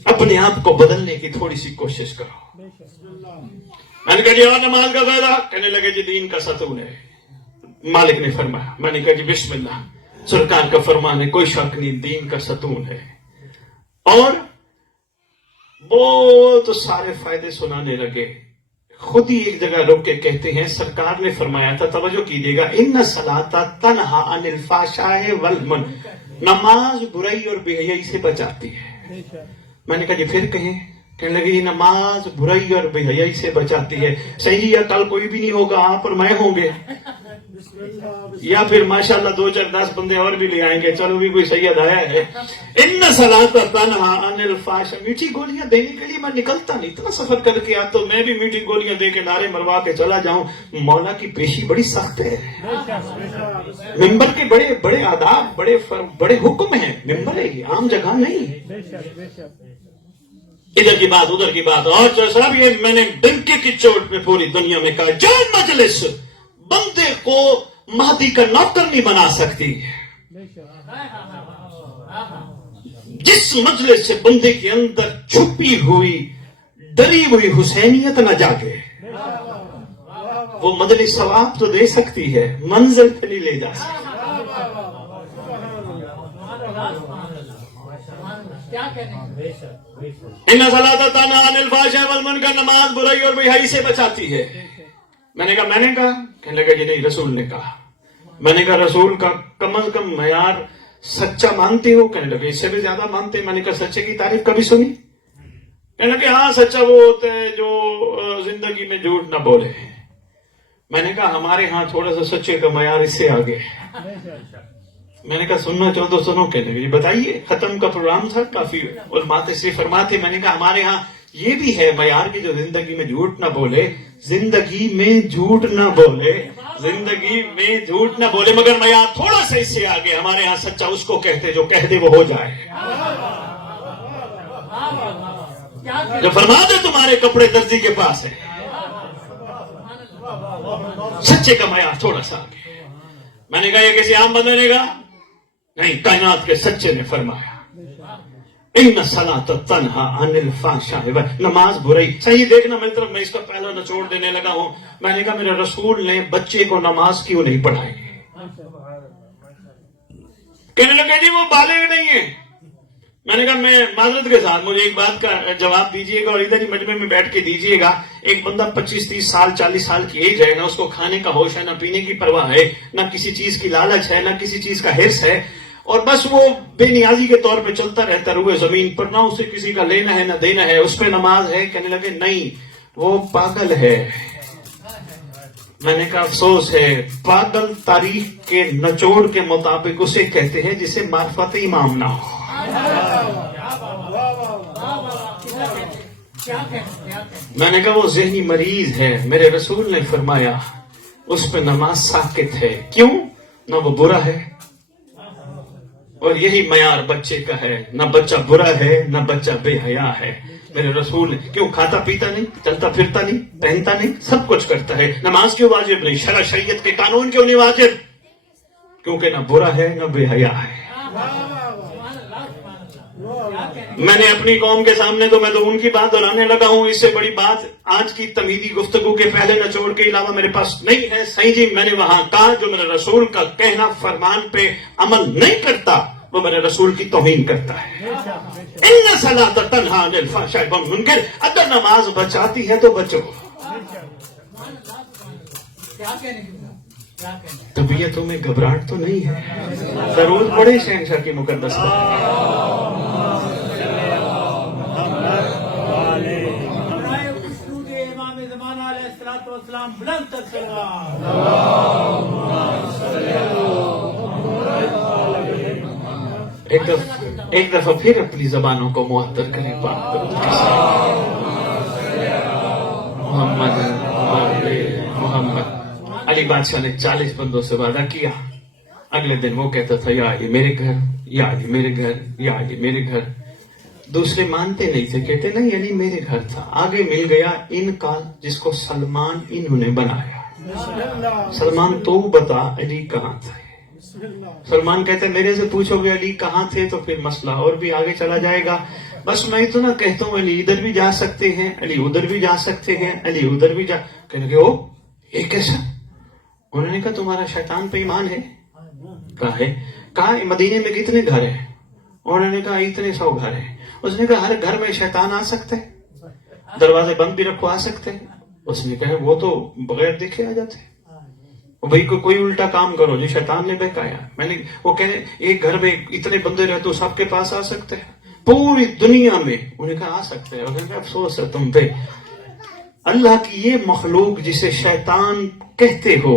اپنے آپ کو بدلنے کی تھوڑی سی کوشش کرو۔ میں نے کہا جی اور نماز کا فائدہ، کہنے لگے جی دین کا ستون ہے، مالک نے فرمایا۔ میں نے کہا جی بسم اللہ، سرکار کا فرمان ہے، کوئی شک نہیں، دین کا ستون ہے۔ اور وہ تو سارے فائدے سنانے لگے، خود ہی ایک جگہ روک کے کہتے ہیں سرکار نے فرمایا تھا، توجہ کیجیے گا، ان الصلاۃ تنہا عن الفحشاء والمنکر، نماز برائی اور بے حیائی سے بچاتی ہے۔ میں نے کہا جی پھر کہیں، کہنے لگے نماز برائی اور بے حیائی سے بچاتی ہے۔ صحیح یا کل کوئی بھی نہیں ہوگا، آپ اور میں ہوں گے، یا پھر ماشاءاللہ 2-4-10 بندے اور بھی لے آئیں گے, چلو بھی کوئی سید آیا ہے. ان صلاۃ تنہا عن الفحشاء. میٹھی گولیاں دینے کے لیے میں نکلتا نہیں, اتنا سفر کر کے آتا تو میں بھی میٹھی گولیاں دے کے نعرے مروا کے چلا جاؤں. مولا کی پیشی بڑی سخت ہے, ممبر کے بڑے بڑے آداب, بڑے حکم ہیں. ممبر ہے یہ عام جگہ نہیں. ادھر کی بات ادھر کی بات. اور جو صاحب یہ میں نے ڈنکے کی چوٹ پہ پوری دنیا میں کہا, جو مجلس بندے کو مہدی کا نوکر نہیں بنا سکتی, جس مجلس سے بندے کے اندر چھپی ہوئی ڈری ہوئی حسینیت نہ جاگے, وہ مجلس ثواب تو دے سکتی ہے, منزل پہ نہیں لے جا سکتی. ان صلاۃ تنہا عن الفحشاء والمنکر, نماز برائی اور بے حیائی سے بچاتی ہے. میں نے کہا کہنے لگا یہ نہیں, رسول نے کہا. میں نے کہا رسول کا کم از کم معیار سچا مانتے ہو؟ کہنے لگے اس سے بھی زیادہ مانتے. میں نے کہا سچے کی تعریف کبھی سنی؟ کہنے لگے ہاں سچا وہ ہوتا ہے جو زندگی میں جھوٹ نہ بولے. میں نے کہا ہمارے ہاں تھوڑا سا سچے کا معیار اس سے آگے. میں نے کہا سننا چاہو تو سنو. کہنے لگے بتائیے. ختم کا پروگرام تھا, کافی علماء تشریف فرما تھے. میں نے کہا ہمارے ہاں یہ بھی ہے معیار کی جو زندگی میں جھوٹ نہ بولے, زندگی میں جھوٹ نہ بولے, زندگی میں جھوٹ نہ بولے, مگر معیار تھوڑا سا اس سے آگے. ہمارے ہاں سچا اس کو کہتے جو کہہ دے وہ ہو جائے. جو فرما دے تمہارے کپڑے درزی کے پاس ہے, سچے کا معیار تھوڑا سا آگے. میں نے کہا یہ کسی عام بندے نے کہا نہیں, کائنات کے سچے نے فرمایا ان صلاۃ تنہا عن الفحشاء, نماز برائی. صحیح دیکھنا میری طرف, میں اس کا پہلا نچوڑ دینے لگا ہوں. میں نے کہا میرے رسول نے بچے کو نماز کیوں نہیں پڑھائی؟ کہنے لگے جی وہ بالغ نہیں ہے. میں نے کہا میں معذرت کے ساتھ مجھے ایک بات کا جواب دیجئے گا اور ادھر ہی مجمع میں بیٹھ کے دیجئے گا. ایک بندہ 25-30 سال 40 سال کی ایج ہے, نہ اس کو کھانے کا ہوش ہے, نہ پینے کی پرواہ ہے, نہ کسی چیز کی لالچ ہے, نہ کسی چیز کا حرص ہے, اور بس وہ بے نیازی کے طور پہ چلتا رہتا روئے زمین پر, نہ اسے کسی کا لینا ہے نہ دینا ہے, اس پہ نماز ہے. کہنے لگے نہیں وہ پاگل ہے. میں نے کہا افسوس ہے, پاگل تاریخ کے نچوڑ کے مطابق اسے کہتے ہیں جسے معرفت امام نہ ہو. میں نے کہا وہ ذہنی مریض ہے. میرے رسول نے فرمایا اس پہ نماز ساکت ہے. کیوں؟ نہ وہ برا ہے, اور یہی معیار بچے کا ہے, نہ بچہ برا ہے نہ بچہ بے حیا ہے. میرے رسول کیوں کھاتا پیتا نہیں, چلتا پھرتا نہیں, پہنتا نہیں, سب کچھ کرتا ہے, نماز کیوں واجب نہیں, شرع شریعت کے قانون کیوں نہیں واجب؟ کیونکہ نہ برا ہے نہ بے حیا ہے. میں نے اپنی قوم کے سامنے تو میں تو ان کی بات دہرانے لگا ہوں. اس سے بڑی بات آج کی تمیدی گفتگو کے پہلے نچوڑ کے علاوہ میرے پاس نہیں ہے. صحیح جی, میں نے وہاں کہا جو میرے رسول کا کہنا فرمان پہ عمل نہیں کرتا وہ میرے رسول کی توہین کرتا ہے. ان صلاۃ تنہا عن الفحشاء والمنکر, اگر نماز بچاتی ہے تو بچو. طبیعتوں میں گھبراہٹ تو نہیں ہے. ضرور پڑے شہنشاہ کی مقدس بلند تر سلام. ایک دفعہ پھر اپنی زبانوں کو معطر کریں. محمد محمد. علی بادشاہ نے 40 بندوں سے وعدہ کیا. اگلے دن وہ کہتا تھا یا علی میرے گھر, یا علی میرے گھر, یا علی میرے گھر. دوسرے مانتے نہیں تھے, کہتے نہیں علی میرے گھر تھا. آگے مل گیا ان کا جس کو سلمان انہوں نے بنایا. سلمان تو بتا علی کہاں تھے. سلمان کہتے ہیں میرے سے پوچھو گے علی کہاں تھے تو پھر مسئلہ اور بھی آگے چلا جائے گا. بس میں اتنا کہتا ہوں علی ادھر بھی جا سکتے ہیں, علی ادھر بھی جا سکتے ہیں, علی ادھر بھی جا. کہنے لگے او یہ کیسا؟ انہوں نے کہا تمہارا شیطان پہ ایمان ہے؟ کہا ہے. کہا مدینے میں کتنے گھر ہیں؟ انہوں نے کہا اتنے 100 گھر ہیں. اس نے کہا ہر گھر میں شیطان آ سکتے ہیں, دروازے بند بھی رکھو آ سکتے ہیں. اس نے کہا وہ تو بغیر دیکھے آ جاتے. بھائی کوئی الٹا کام کرو جو شیطان نے بہکایا. میں نے وہ کہنے ایک گھر میں اتنے بندے رہتے تو سب کے پاس آ سکتے ہیں پوری دنیا میں. انہوں نے کہا آ سکتے ہیں. انہوں نے کہا افسوس ہے تم پہ, اللہ کی یہ مخلوق جسے شیطان کہتے ہو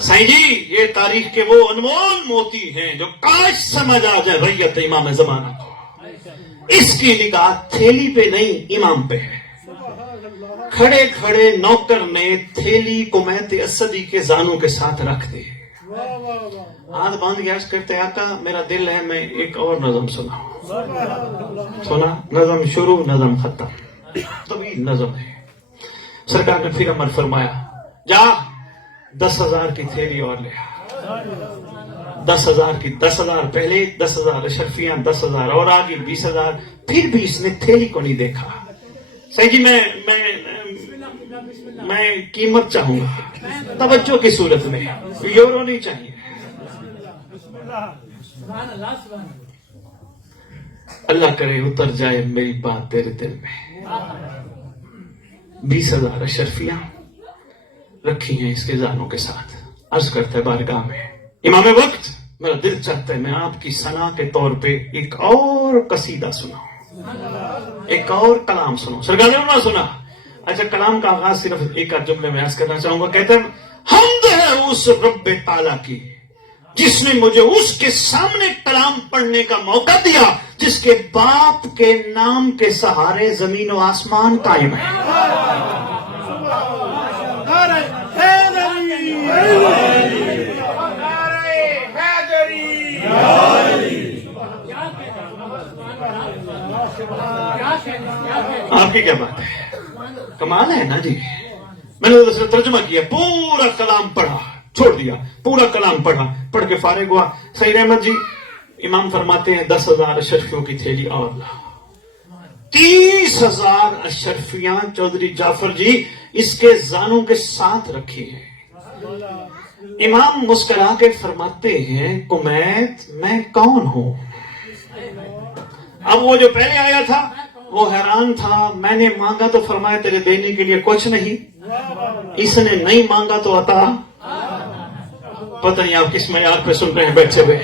سائیں جی یہ تاریخ کے وہ انمول موتی ہیں جو کاش سمجھ آ جائے ریت امام زمانہ کو. اس کی نگاہ تھیلی پہ نہیں امام پہ ہے. کھڑے کھڑے نوکر نے تھیلی کمیت اسدی کے زانوں کے ساتھ رکھ دی. ہاتھ باندھ کے عرض کرتے آقا میرا دل ہے میں ایک اور نظم سناؤں. سنا نظم شروع نظم ختم طویل نظم ہے. سرکار نے پھر امر فرمایا جا 10,000 کی تھیلی اور لے آ. 10,000 کی 10,000 پہلے 10,000 اشرفیاں 10,000 اور آگے 20,000. پھر بھی اس نے تھیلی کو نہیں دیکھا. صحیح جی میں قیمت چاہوں گا توجہ کی صورت میں یورو نہیں چاہیے. اللہ کرے اتر جائے میری بات تیرے دل میں. 20,000 اشرفیاں رکھی ہیں اس کے زانوں کے ساتھ. عرض کرتا ہے بارگاہ میں امام وقت میرا دل چاہتا ہے میں آپ کی ثنا کے طور پہ ایک اور قصیدہ سناؤں ایک اور کلام سنو. سرکار نے سنا. اچھا کلام کا آغاز صرف ایک آدھ جملے میں عرض کرنا چاہوں گا. کہتے ہیں حمد ہے اس رب تعالیٰ کی جس نے مجھے اس کے سامنے کلام پڑھنے کا موقع دیا جس کے باپ کے نام کے سہارے زمین و آسمان قائم ہے. آپ کی کیا بات ہے کمال ہے نا جی. میں نے دوسرا ترجمہ کیا پورا کلام پڑھا چھوڑ دیا پورا کلام پڑھا پڑھ کے فارغ ہوا. سعید احمد جی امام فرماتے ہیں 10,000 اشرفیوں کی تھیلی اور لا. 30,000 اشرفیاں چودھری جعفر جی اس کے زانوں کے ساتھ رکھی ہیں. امام مسکرا کے فرماتے ہیں کمیت میں کون ہوں. اب وہ جو پہلے آیا تھا وہ حیران تھا. میں نے مانگا تو فرمایا تیرے دینے کے لیے کچھ نہیں. اس نے نہیں مانگا تو عطا. پتہ نہیں آپ کس معیار پہ سن رہے ہیں بیٹھے ہوئے.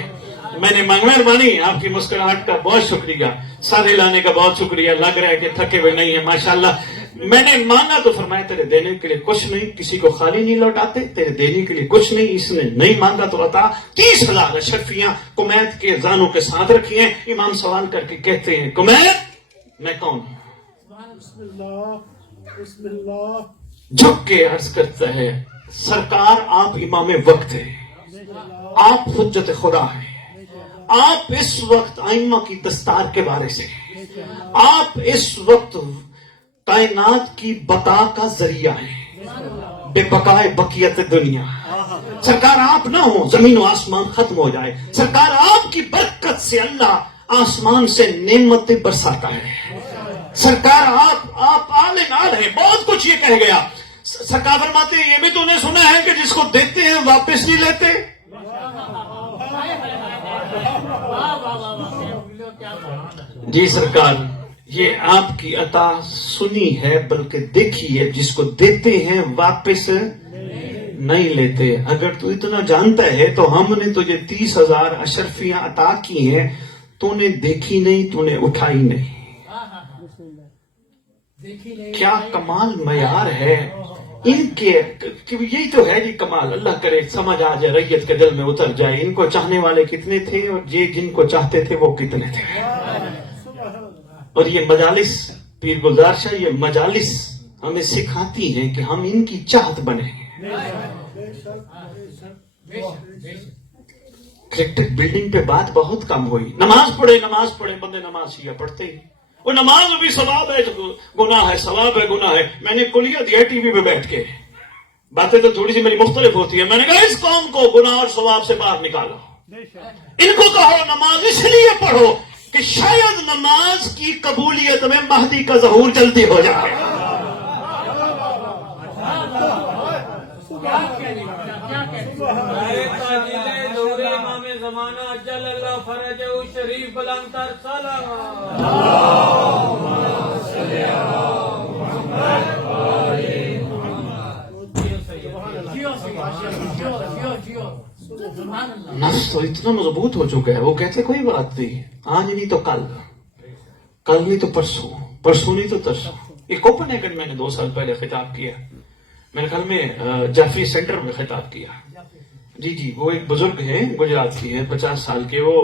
میں نے مہربانی آپ کی مسکراہٹ کا بہت شکریہ. سارے لانے کا بہت شکریہ. لگ رہا ہے کہ تھکے ہوئے نہیں ہیں ماشاءاللہ. میں نے مانگا تو فرمایا تیرے دینے کے لیے کچھ نہیں. کسی کو خالی نہیں لوٹاتے. تیرے دینے کے لیے کچھ نہیں. اس نے نہیں مانگا تو عطا. 30,000 اشرفیاں کمیت کے زانوں کے ساتھ رکھی ہیں. امام سوال کر کے کہتے ہیں کمیت میں کون ہوں. بسم اللہ جھک کے عرض کرتا ہے سرکار آپ امام وقت ہیں. آپ حجت خدا ہیں. آپ اس وقت ائمہ کی دستار کے بارے سے ہیں. آپ اس وقت کائنات کی بقا کا ذریعہ ہیں. بے بقائے بقیت دنیا. سرکار آپ نہ ہو زمین و آسمان ختم ہو جائے. سرکار آپ کی برکت سے اللہ آسمان سے نعمتیں برساتا ہے. سرکار آپ آل نال ہیں. بہت کچھ یہ کہہ گیا. سرکار فرماتے ہیں یہ بھی تو نے سنا ہے کہ جس کو دیتے ہیں واپس نہیں لیتے. جی سرکار یہ آپ کی عطا سنی ہے بلکہ دیکھی ہے. جس کو دیتے ہیں واپس نہیں لیتے. اگر تو اتنا جانتا ہے تو ہم نے تجھے 30,000 اشرفیاں عطا کی ہیں. تو نے دیکھی نہیں تو نے اٹھائی نہیں. کیا کمال معیار ہے ان کے. یہی تو ہے جی کمال. اللہ کرے سمجھ آ جائے ریت کے دل میں اتر جائے. ان کو چاہنے والے کتنے تھے اور یہ جن کو چاہتے تھے وہ کتنے تھے. اور یہ مجالس پیر گلزار شاہ یہ مجالس ہمیں سکھاتی ہیں کہ ہم ان کی چاہت بنے. کرکٹ بلڈنگ پہ بات بہت کم ہوئی. نماز پڑھے بندے نماز شیعہ پڑھتے ہی. وہ نماز بھی ثواب ہے گناہ ہے ثواب ہے گناہ ہے. میں نے کلیہ دیا ٹی وی پہ بیٹھ کے. باتیں تو تھوڑی سی میری مختلف ہوتی ہے. میں نے کہا اس قوم کو گناہ اور ثواب سے باہر نکالو. ان کو کہو نماز اس لیے پڑھو کہ شاید نماز کی قبولیت میں مہدی کا ظہور جلدی ہو جائے. برائے تاجیل ظہور امام زمانہ اجل اللہ فرجہ شریف بلند تر صلوات. نفس تو اتنا مضبوط ہو چکا ہے. وہ کہتے کوئی بات نہیں آج نہیں تو کل نہیں تو پرسوں نہیں تو ترسوں. ایک کوپن ہیگن میں نے 2 سال پہلے خطاب کیا. میرے خیال میں جعفری سینٹر میں خطاب کیا. جی وہ ایک بزرگ ہیں گجرات کی ہیں 50 سال کے. وہ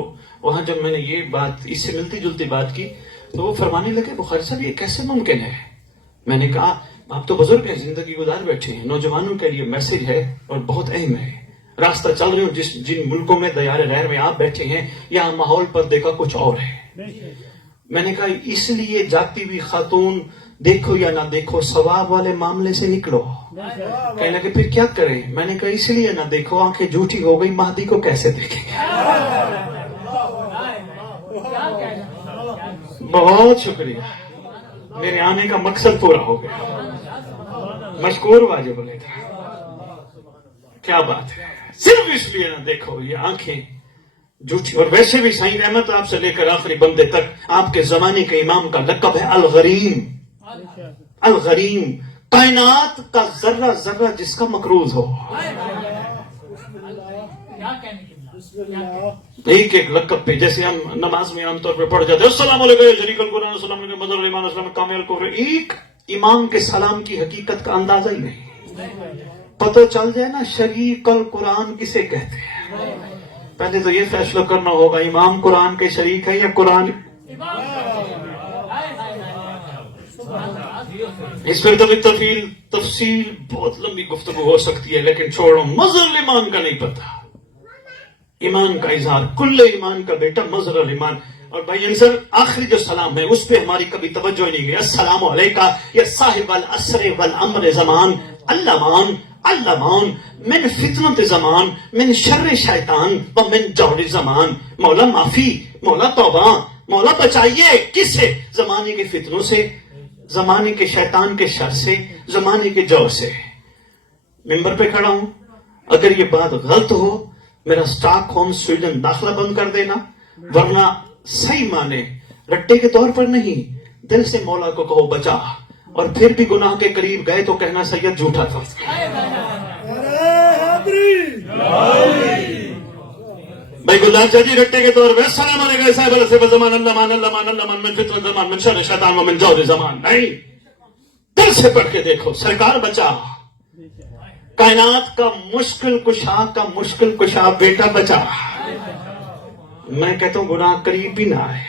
وہاں جب میں نے یہ بات اس سے ملتی جلتی بات کی تو وہ فرمانے لگے بخاری صاحب یہ کیسے ممکن ہے. میں نے کہا آپ تو بزرگ ہیں زندگی گزار بیٹھے ہیں, نوجوانوں کے لیے میسج ہے اور بہت اہم ہے. راستہ چل رہے ہوں جن ملکوں میں دیار غیر میں آپ بیٹھے ہیں یہاں ماحول پردے کا کچھ اور ہے. میں نے کہا اس لیے جاتی ہوئی خاتون دیکھو یا نہ دیکھو ثواب والے معاملے سے نکلو. کہنے لگے پھر کیا کریں. میں نے کہا اس لیے نہ دیکھو آنکھیں جھوٹی ہو گئی مہدی کو کیسے دیکھیں گے. بہت شکریہ, میرے آنے کا مقصد پورا ہو گیا. مشکور واجب علیہ تھا. کیا بات ہے, صرف اس لیے نہ دیکھو یہ آنکھیں جھوٹی. اور ویسے بھی سائیں رحمت آپ سے لے کر آخری بندے تک آپ کے زمانے کے امام کا لقب ہے الغریم. الغریم, کائنات کا ذرہ ذرہ جس کا مقروض ہو. ایک ایک لقب پہ جیسے ہم نماز میں عام طور پہ پڑھ جاتے ہیں السلام علیکم شریک القرآن السلام علیکم مدر الایمان السلام کامل الکفر. ایک امام کے سلام کی حقیقت کا اندازہ ہی نہیں. پتہ چل جائے نا شریک القرآن کسے کہتے ہیں. پہلے تو یہ فیصلہ کرنا ہوگا امام قرآن کے شریک ہے یا قرآن. اس پر تفصیل بہت لمبی گفتگو ہو سکتی ہے لیکن چھوڑو. مظہر الایمان کا نہیں پتا. ایمان کا اظہار کل ایمان کا بیٹا مظہر الایمان. اور بھائی انصر آخری جو سلام ہے اس پہ ہماری کبھی توجہ نہیں گئی. السلام علیکہ یا صاحب العصر والامر زمان اللمان اللمان من فتنت زمان من شر شیطان و من جور زمان. مولا معافی, مولا توبہ, مولا بچائیے. کس سے؟ زمانے کے فتنوں سے, زمانے کے شیطان کے شر سے, زمانے کے جور سے. ممبر پہ کھڑا ہوں, اگر یہ بات غلط ہو میرا اسٹاک ہوم سویڈن داخلہ بند کر دینا, ورنہ صحیح مانے رٹے کے طور پر نہیں دل سے مولا کو کہو بچا. اور پھر بھی گناہ کے قریب گئے تو کہنا سید جھوٹا تھا. بھائی گلدار جی رٹے کے طور پر السلام علیکم صاحب علیہ زمان اللمان اللمان اللمان من فتنۃ زمان من شر شیطان و من جور زمان. نہیں, دل سے پڑھ کے دیکھو سرکار بچا. کائنات کا مشکل کشا بیٹا بچا. میں کہتا ہوں گناہ قریب بھی نہ آئے.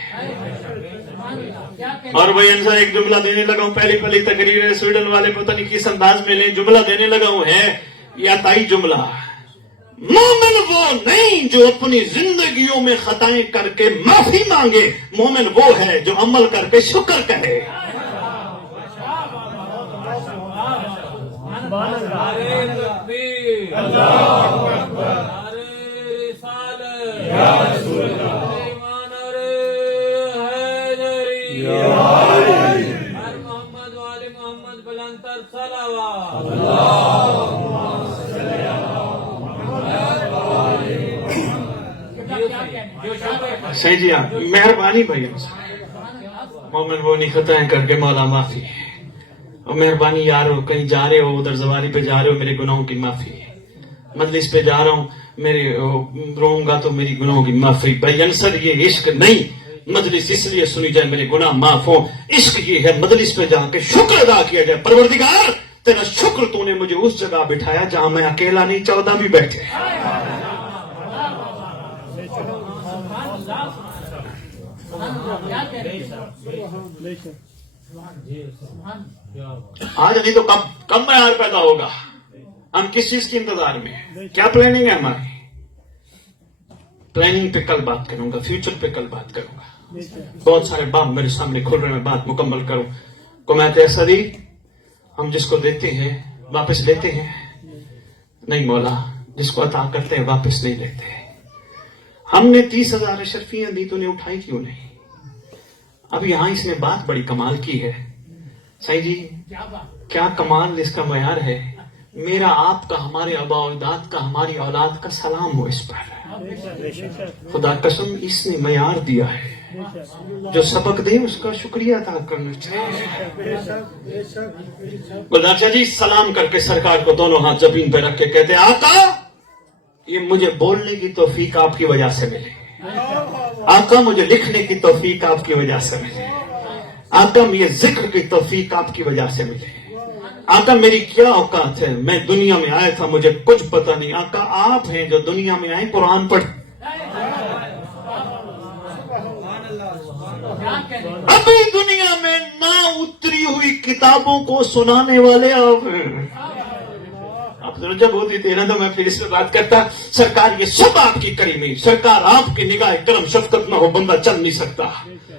اور بھائی انسان ایک جملہ دینے لگا ہوں, پہلی تقریر ہے سویڈن والے پتہ نہیں کس انداز میں لیں, جملہ دینے لگا ہوں ہے یا تائی جملہ. مومن وہ نہیں جو اپنی زندگیوں میں خطائیں کر کے معافی مانگے, مومن وہ ہے جو عمل کر کے شکر کرے. نعرے تکبیر, نعرے رسالت, یا رسول اللہ, ایمان حیدری, ہر محمد وآل محمد بلند تر صلوات. صحیح جی ہاں, مہربانی بھائی. مومن وہ نہیں خطائیں کر کے مولا معافی. اور مہربانی یارو کہیں جا رہے ہو ادھر زواری پہ جا رہے ہو میرے گناہوں کی معافی. مجلس پہ جا رہا ہوں میرے روؤں گا تو میری گناہوں کی معافی. بھائی انصر یہ عشق نہیں, مجلس اس لیے سنی جائے میرے گناہ معاف ہوں. عشق یہ ہے مجلس پہ جا کے شکر ادا کیا جائے. پروردگار تیرا شکر تو نے مجھے اس جگہ بٹھایا جہاں میں اکیلا نہیں 14 بھی بیٹھے. آج نہیں تو کب معیار پیدا ہوگا. ہم کس چیز کی انتظار میں ہیں؟ کیا پلاننگ ہے ہماری؟ پلاننگ پہ کل بات کروں گا, فیوچر پہ کل بات کروں گا. بہت سارے باب میرے سامنے کھل رہے, میں بات مکمل کروں. قومیت ایسا دی ہم جس کو دیتے ہیں واپس لیتے ہیں نہیں مولا, جس کو عطا کرتے ہیں واپس نہیں لیتے. ہم نے 30,000 اشرفیاں دی تو نے اٹھائی کیوں نہیں؟ اب یہاں اس نے بات بڑی کمال کی ہے. صحیح جی, کیا کمال اس کا معیار ہے. میرا آپ کا, ہمارے آبا و اجداد کا, ہماری اولاد کا سلام ہو اس پر. خدا قسم اس نے معیار دیا ہے. جو سبق دے اس کا شکریہ ادا کرنا چاہیے. گلدار جی سلام کر کے سرکار کو دونوں ہاتھ زمین پہ رکھ کے کہتے آقا یہ مجھے بولنے کی توفیق آپ کی وجہ سے ملے. آقا مجھے لکھنے کی توفیق آپ کی وجہ سے ملے. آقا یہ ذکر کی توفیق آپ کی وجہ سے ملے. آقا میری کیا اوقات ہے، میں دنیا میں آیا تھا مجھے کچھ پتہ نہیں. آقا آپ ہیں جو دنیا میں آئے قرآن پڑھ. ابھی دنیا میں نہ اتری ہوئی کتابوں کو سنانے والے آپ ہیں. اب جب ہوتی تھی نا تو میں پھر اس پہ بات کرتا. سرکار یہ سب آپ کی کریمی، سرکار آپ کی نگاہ کرم شفقت نہ ہو بندہ چل نہیں سکتا.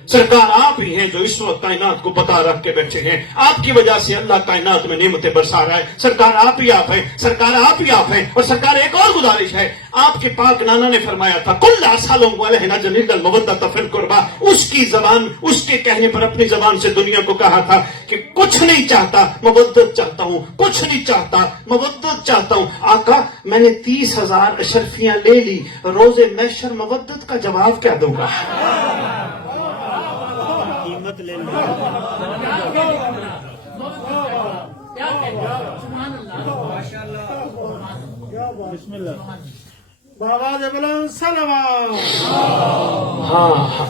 سرکار آپ ہی ہیں جو اس وقت کائنات کو بتا رکھ کے بیٹھے ہیں. آپ کی وجہ سے اللہ کائنات میں نعمتیں برسا رہا ہے. سرکار آپ ہی آپ ہیں، سرکار آپ ہی آپ ہیں. اور سرکار ایک اور گزارش ہے، آپ کے پاک نانا نے فرمایا تھا کل سالوں والے جلیل المودۃ فی القربہ. اس کی زبان، اس کے کہنے پر اپنی زبان سے دنیا کو کہا تھا کہ کچھ نہیں چاہتا مودت چاہتا ہوں، کچھ نہیں چاہتا مودت چاہتا ہوں. آقا میں نے 30,000 اشرفیاں لے لی، روز محشر مودت کا جواب کیا دوں گا؟ بسم اللہ. بآواز بلند صلوات. ہاں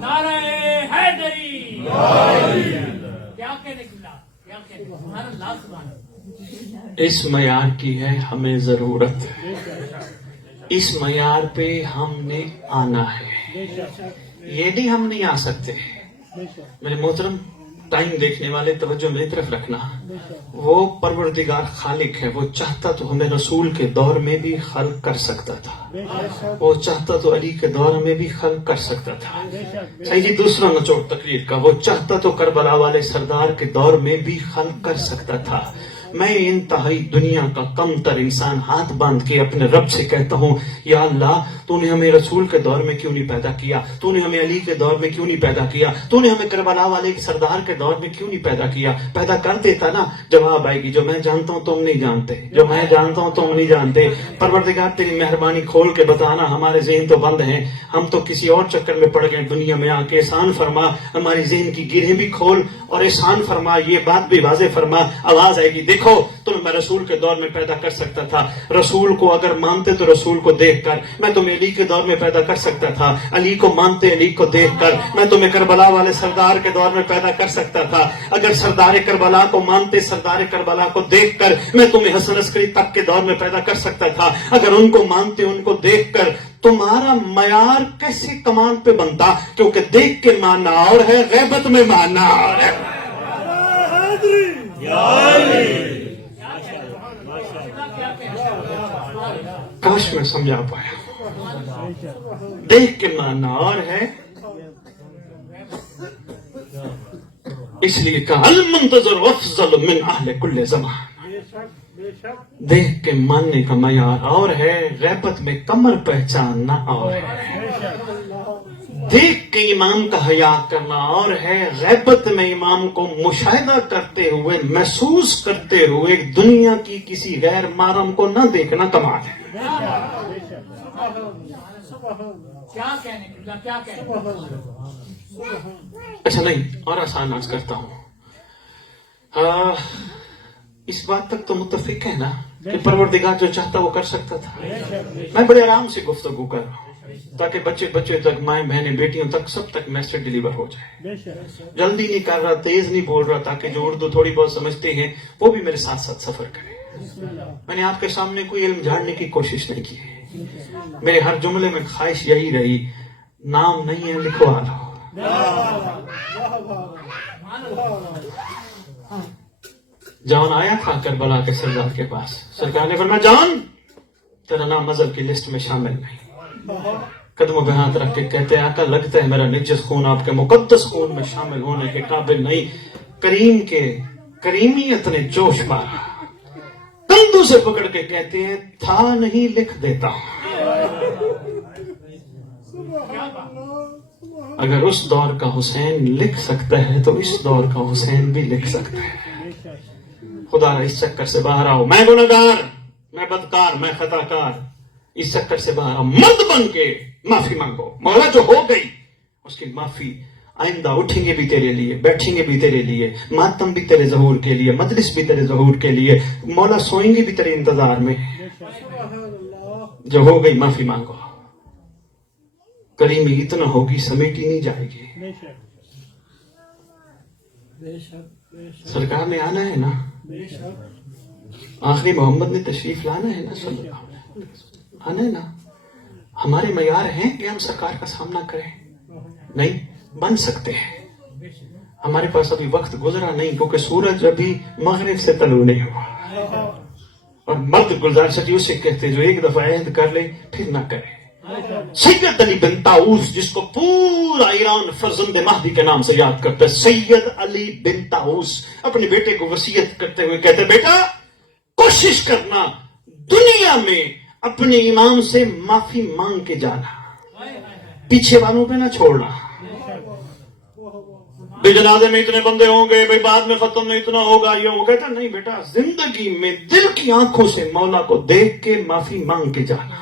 نعرہ حیدری. کیا کہنے کی بات، کیا کہنے، سبحان اللہ سبحان اللہ. اس معیار کی ہے ہمیں ضرورت. اس معیار پہ ہم نے آنا ہے. یہ نہیں ہم نہیں آ سکتے. میرے محترم ٹائم دیکھنے والے توجہ میری طرف رکھنا. وہ پروردگار خالق ہے، وہ چاہتا تو ہمیں رسول کے دور میں بھی خلق کر سکتا تھا، وہ چاہتا تو علی کے دور میں بھی خلق کر سکتا تھا. صحیح جی. دوسرا نچوڑ تقریر کا، وہ چاہتا تو کربلا والے سردار کے دور میں بھی خلق کر سکتا تھا. میں انتہائی دنیا کا کم تر انسان ہاتھ باندھ کے اپنے رب سے کہتا ہوں یا اللہ تو نے ہمیں رسول کے دور میں کیوں نہیں پیدا کیا، تو نے ہمیں علی کے دور میں کیوں نہیں پیدا کیا، تو نے ہمیں کربلا والے سردار کے دور میں کیوں نہیں پیدا کیا. پیدا کر دیتا نا. جواب آئے گی جو میں جانتا ہوں تم نہیں جانتے، جو میں جانتا ہوں تم نہیں جانتے. پروردگار تیری مہربانی کھول کے بتانا، ہمارے ذہن تو بند ہیں، ہم تو کسی اور چکر میں پڑ گئے. دنیا میں آ کے احسان فرما، ہماری ذہن کی گرہیں بھی کھول اور احسان فرما، یہ بات بھی واضح فرما. آواز آئے گی دیکھو تمہیں میں رسول کے دور میں پیدا کر سکتا تھا، رسول کو اگر مانتے تو رسول کو دیکھ کر. میں تمہیں علی کے دور میں پیدا کر سکتا تھا، علی کو مانتے علی کو دیکھ کر. میں تمہیں کربلا والے سردار کے دور میں پیدا کر سکتا تھا، اگر سردار کربلا کو مانتے سردار کربلا کو دیکھ کر. میں تمہیں حسن عسکری تک کے دور میں پیدا کر سکتا تھا، اگر ان کو مانتے ان کو دیکھ کر. تمہارا معیار کیسے کمال پہ بنتا؟ کیونکہ دیکھ کے ماننا اور ہے، غیبت میں ماننا اور ہے. کاش میں سمجھا پایا. دیکھ کے ماننا اور ہے، اس لیے کہا المنتظر افضل من اہل کل زمان. دیکھ کے ماننے کا معیار اور ہے، غیبت میں کمر پہچاننا اور ہے. دیکھ کے امام کا حیا کرنا اور ہے، غیبت میں امام کو مشاہدہ کرتے ہوئے محسوس کرتے ہوئے دنیا کی کسی غیر محرم کو نہ دیکھنا کمال ہے. کیا کہنے کی بات، کیا کہنے. اچھا نہیں اور آسان آج کرتا ہوں. اس بات تک تو متفق ہے نا کہ پروردگار جو چاہتا وہ کر سکتا تھا. میں بڑے آرام سے گفتگو کر رہا ہوں تاکہ بچے تک، مائیں بہنیں بیٹیوں تک، سب تک میسج ڈیلیور ہو جائے. جلدی نہیں کر رہا، تیز نہیں بول رہا، تاکہ جو اردو تھوڑی بہت سمجھتے ہیں وہ بھی میرے ساتھ ساتھ سفر کریں. میں نے آپ کے سامنے کوئی علم جھاڑنے کی کوشش نہیں کی ہے. میرے ہر جملے میں خواہش یہی رہی، نام نہیں ہے لکھوا لو. جان آیا تھا کربلا کے سردار کے پاس، سرکار نے فرمایا جان تیرا نام مذہب کی لسٹ میں شامل نہیں. قدموں پہ ہاتھ رکھ کے کہتے ہیں آقا لگتا ہے میرا نجس خون آپ کے مقدس خون میں شامل ہونے کے قابل نہیں. کریم کے کریمیت نے جوش مارا، کندھوں سے پکڑ کے کہتے ہیں تھا نہیں لکھ دیتا. اگر اس دور کا حسین لکھ سکتا ہے تو اس دور کا حسین بھی لکھ سکتا ہے. خدا اس چکر سے باہر آؤ. میں گنہگار، میں بدکار، میں خطا کار. اس چکر سے باہر آؤ، مرد بن کے معافی مانگو. مولا جو ہو گئی اس کی معافی. آئندہ اٹھیں گے بھی تیرے لیے، بیٹھیں گے بھی تیرے لیے، ماتم بھی تیرے ظہور کے لیے، مجلس بھی تیرے ظہور کے لیے. مولا سوئیں گے بھی تیرے انتظار میں. جو ہو گئی معافی مانگو. کریمی اتنا ہوگی سمیٹی نہیں جائے گی. سرکار نے آنا ہے نا, آخری محمد نے تشریف لانا ہے نا, صلی اللہ علیہ وسلم آنا ہے نا. ہمارے معیار ہیں کہ ہم سرکار کا سامنا کریں؟ نہیں بن سکتے ہیں. ہمارے پاس ابھی وقت گزرا نہیں, کیونکہ سورج ابھی مغرب سے طلوع نہیں ہوا. اور مرد گلزار سٹی اسے کہتے جو ایک دفعہ عہد کر لے پھر نہ کرے. سید علی بن طاؤس, جس کو پورا ایران فرزند مہدی کے نام سے یاد کرتا ہے, سید علی بن طاؤس اپنے بیٹے کو وصیت کرتے ہوئے کہتے بیٹا کوشش کرنا دنیا میں اپنے امام سے معافی مانگ کے جانا, پیچھے والوں پہ نہ چھوڑنا. بھائی جنازے میں اتنے بندے ہوں گے, بھائی بعد میں ختم میں اتنا ہوگا, یہ وہ کہتا نہیں بیٹا, زندگی میں دل کی آنکھوں سے مولا کو دیکھ کے معافی مانگ کے جانا.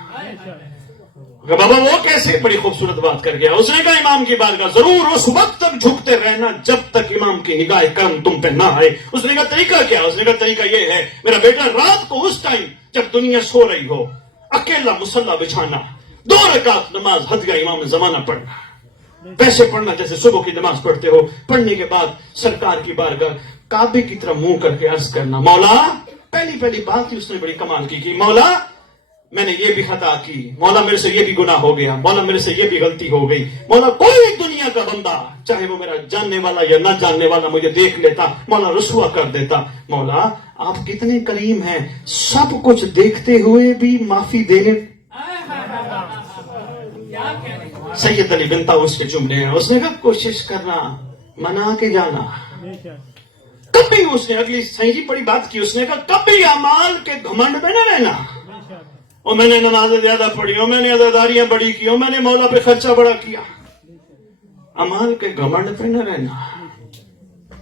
بابا وہ کیسے؟ بڑی خوبصورت بات کر گیا. اس نے کہا امام کی بارگاہ ضرور اس وقت تک جھکتے رہنا جب تک امام کی نگاہ کرم تم پہ نہ آئے. اس نے کہا طریقہ کیا؟ اس نے کہا طریقہ یہ ہے میرا بیٹا, رات کو اس ٹائم جب دنیا سو رہی ہو اکیلا مصلی بچھانا, 2 رکعت نماز ہدیہ امام زمانہ پڑھنا, پیسے پڑھنا جیسے صبح کی نماز پڑھتے ہو. پڑھنے کے بعد سرکار کی بارگاہ کعبے کی طرف منہ کر کے عرض کرنا مولا, پہلی بات ہی اس نے بڑی کمال کی مولا میں نے یہ بھی خطا کی, مولا میرے سے یہ بھی گناہ ہو گیا, مولا میرے سے یہ بھی غلطی ہو گئی, مولا کوئی دنیا کا بندہ چاہے وہ میرا جاننے والا یا نہ جاننے والا مجھے دیکھ لیتا, مولا رسوا کر دیتا. مولا آپ کتنے کریم ہیں, سب کچھ دیکھتے ہوئے بھی معافی دینے. سید علی بن طاؤس کے جملے ہیں. اس نے کہا کوشش کرنا, منا کے جانا. کبھی اس نے اگلی صحیح بڑی بات کی, اس نے کہا کبھی اعمال کے گھمنڈ میں نہ رہنا, اور میں نے نمازیں زیادہ پڑھی, اور میں نے عزاداریاں بڑی کی, اور میں نے مولا پہ خرچہ بڑا کیا. اعمال کے گھمنڈ پہ نہ رہنا.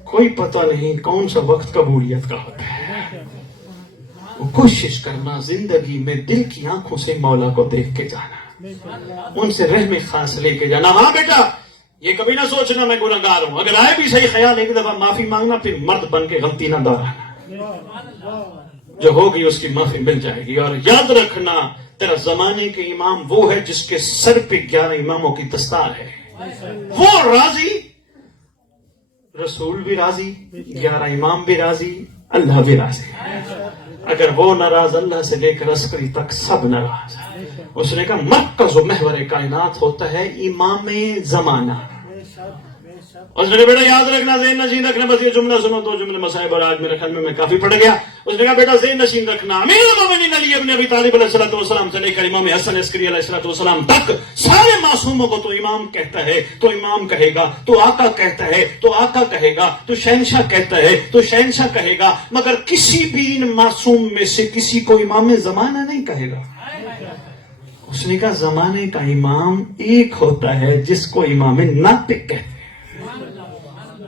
کوئی پتہ نہیں کون سا وقت قبولیت کا ہوتا ہے. کوشش کرنا زندگی میں دل کی آنکھوں سے مولا کو دیکھ کے جانا, ان سے رحم خاص لے کے جانا. ہاں بیٹا یہ کبھی نہ سوچنا میں گناہ گار ہوں, اگر آئے بھی صحیح خیال ایک دفعہ معافی مانگنا, پھر مرد بن کے غلطی نہ دہرانا. جو ہوگی اس کی معافی مل جائے گی. اور یاد رکھنا تیرا زمانے کے امام وہ ہے جس کے سر پہ 11 اماموں کی دستار ہے. وہ راضی, رسول بھی راضی, 11 امام بھی راضی, اللہ بھی راضی. اگر وہ ناراض, اللہ سے لے کر عسکری تک سب ناراض. اس نے کہا مرکز و محور کائنات ہوتا ہے امام زمانہ. اس نے کہا بیٹا یاد رکھنا, ذہن نشین رکھنا, بس یہ جملہ سنو, 2 جملے مصائب, اور آج میرے خیال میں کافی پڑھ گیا. اس نے کہا بیٹا ذہن نشین رکھنا, امیر المومنین علی ابن ابی طالب علیہ السلام سے لے کر امام حسن عسکری علیہ السلام تک سارے معصوموں کو تو امام کہتا ہے تو امام کہے گا, تو آقا کہتا ہے تو آقا کہے گا, تو شہنشاہ کہتا ہے تو شہنشاہ کہے گا, مگر کسی بھی ان معصوم میں سے کسی کو امام زمانہ نہیں کہے گا. اس نے کہا زمانے کا امام ایک ہوتا ہے جس کو امام ناطق کہتے ہیں.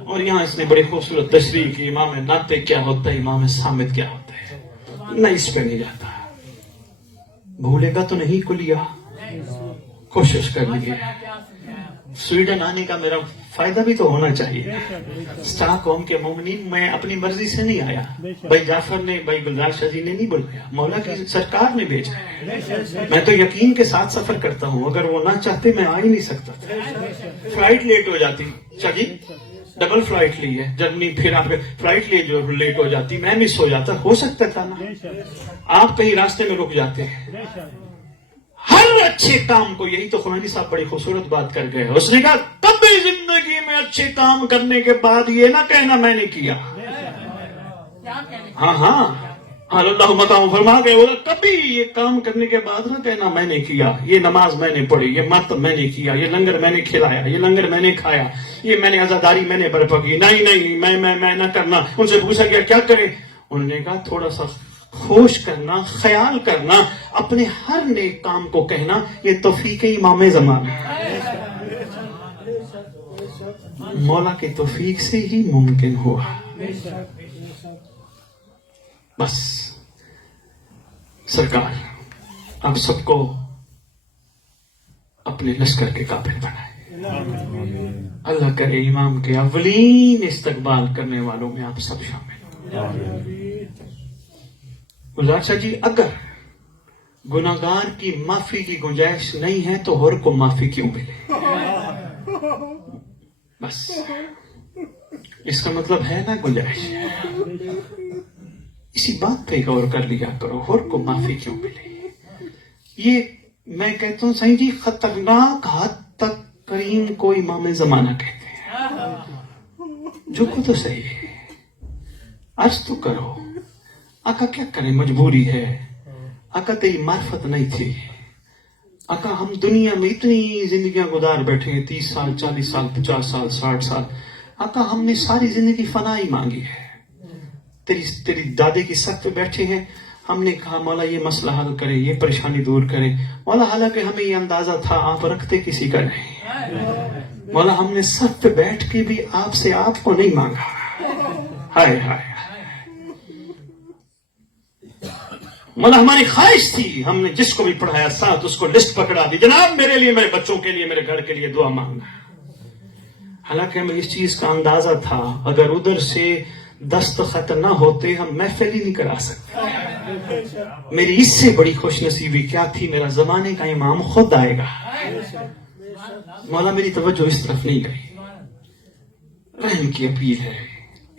اور یہاں اس نے بڑی خوبصورت تشریح کی, امام ناطق کیا ہوتا ہے, امام صامت کیا ہوتا ہے. نہ اس پہ نہیں جاتا, بھولے گا تو نہیں کلیا, کوشش کر لیجیے. سویڈن آنے کا میرا فائدہ بھی تو ہونا چاہیے. اسٹاک ہوم کے مومنین میں اپنی مرضی سے نہیں آیا, بھائی جعفر نے, بھائی گلزار شاہ جی نے نہیں بلوایا, مولا کی سرکار نے بھیجا. میں تو یقین کے ساتھ سفر کرتا ہوں, اگر وہ نہ چاہتے میں آ ہی نہیں سکتا. فلائٹ لیٹ ہو جاتی, شاہ جی ڈبل فلائٹ لی ہے جرمنی, پھر آپ فلائٹ لیٹ ہو جاتی, میں مس ہو جاتا. ہو سکتا تھا نا, آپ کہیں راستے میں رک جاتے ہیں. ہر اچھے کام کو, یہی تو خمینی صاحب بڑی خوبصورت بات کر گئے. اس نے کہا کبھی زندگی میں اچھے کام کرنے کے بعد یہ نہ کہنا میں نے کیا. ہاں اللہ متعاون فرما گئے, کبھی یہ کام کرنے کے بعد نہ کہنا میں نے کیا, یہ نماز میں نے پڑھی, یہ مت میں نے کیا, یہ لنگر میں نے کھلایا, یہ لنگر میں نے کھایا, یہ میں نے عزاداری میں نے برپا کی. نہیں میں نہ کرنا. ان سے پوچھا گیا کیا کریں, انہوں نے کہا تھوڑا سا ہوش کرنا, خیال کرنا, اپنے ہر نیک کام کو کہنا, یہ توفیق امام زمانہ. مولا کی توفیق سے ہی ممکن ہوا. بس سرکار آپ سب کو اپنے لشکر کے قابل بنائے. اللہ کرے امام کے اولین استقبال کرنے والوں میں آپ سب شامل ہوں. گلزار شاہ جی اگر گناہگار کی معافی کی گنجائش نہیں ہے تو اور کو معافی کیوں ملے. بس اس کا مطلب ہے نا گنجائش. اسی بات پہ غور کر لیا کرو، اور کو معافی کیوں ملے. یہ میں کہتا ہوں سائیں جی خطرناک حد تک کریم کو امام زمانہ کہتے ہیں. جو کو تو صحیح ہے، عرض تو کرو آقا کیا کرے، مجبوری ہے. آقا تیری معرفت نہیں تھی. آقا ہم دنیا میں اتنی زندگیاں گزار بیٹھے ہیں، 30 سال 40 سال 50 سال 60 سال. آقا ہم نے ساری زندگی فنا ہی مانگی ہے. تیری دادے کی سخت پہ بیٹھے ہیں، ہم نے کہا مولا یہ مسئلہ حل کرے، یہ پریشانی دور کرے. مولا حالانکہ ہمیں یہ اندازہ تھا آپ رکھتے کسی کا نہیں. مولا ہم نے سخت پہ بیٹھ کے بھی آپ سے آپ کو نہیں مانگا. ہائے ہائے مولا ہماری خواہش تھی، ہم نے جس کو بھی پڑھایا ساتھ اس کو لسٹ پکڑا دی، جناب میرے لیے، میرے بچوں کے لیے، میرے گھر کے لیے دعا مانگنا. حالانکہ ہمیں اس چیز کا اندازہ تھا اگر ادھر سے دستخط نہ ہوتے ہم محفل ہی نہیں کرا سکتے. میری اس سے بڑی خوش نصیبی کیا تھی، میرا زمانے کا امام خود آئے گا. مولا میری توجہ اس طرف نہیں گئی. رحم کی اپیل ہے،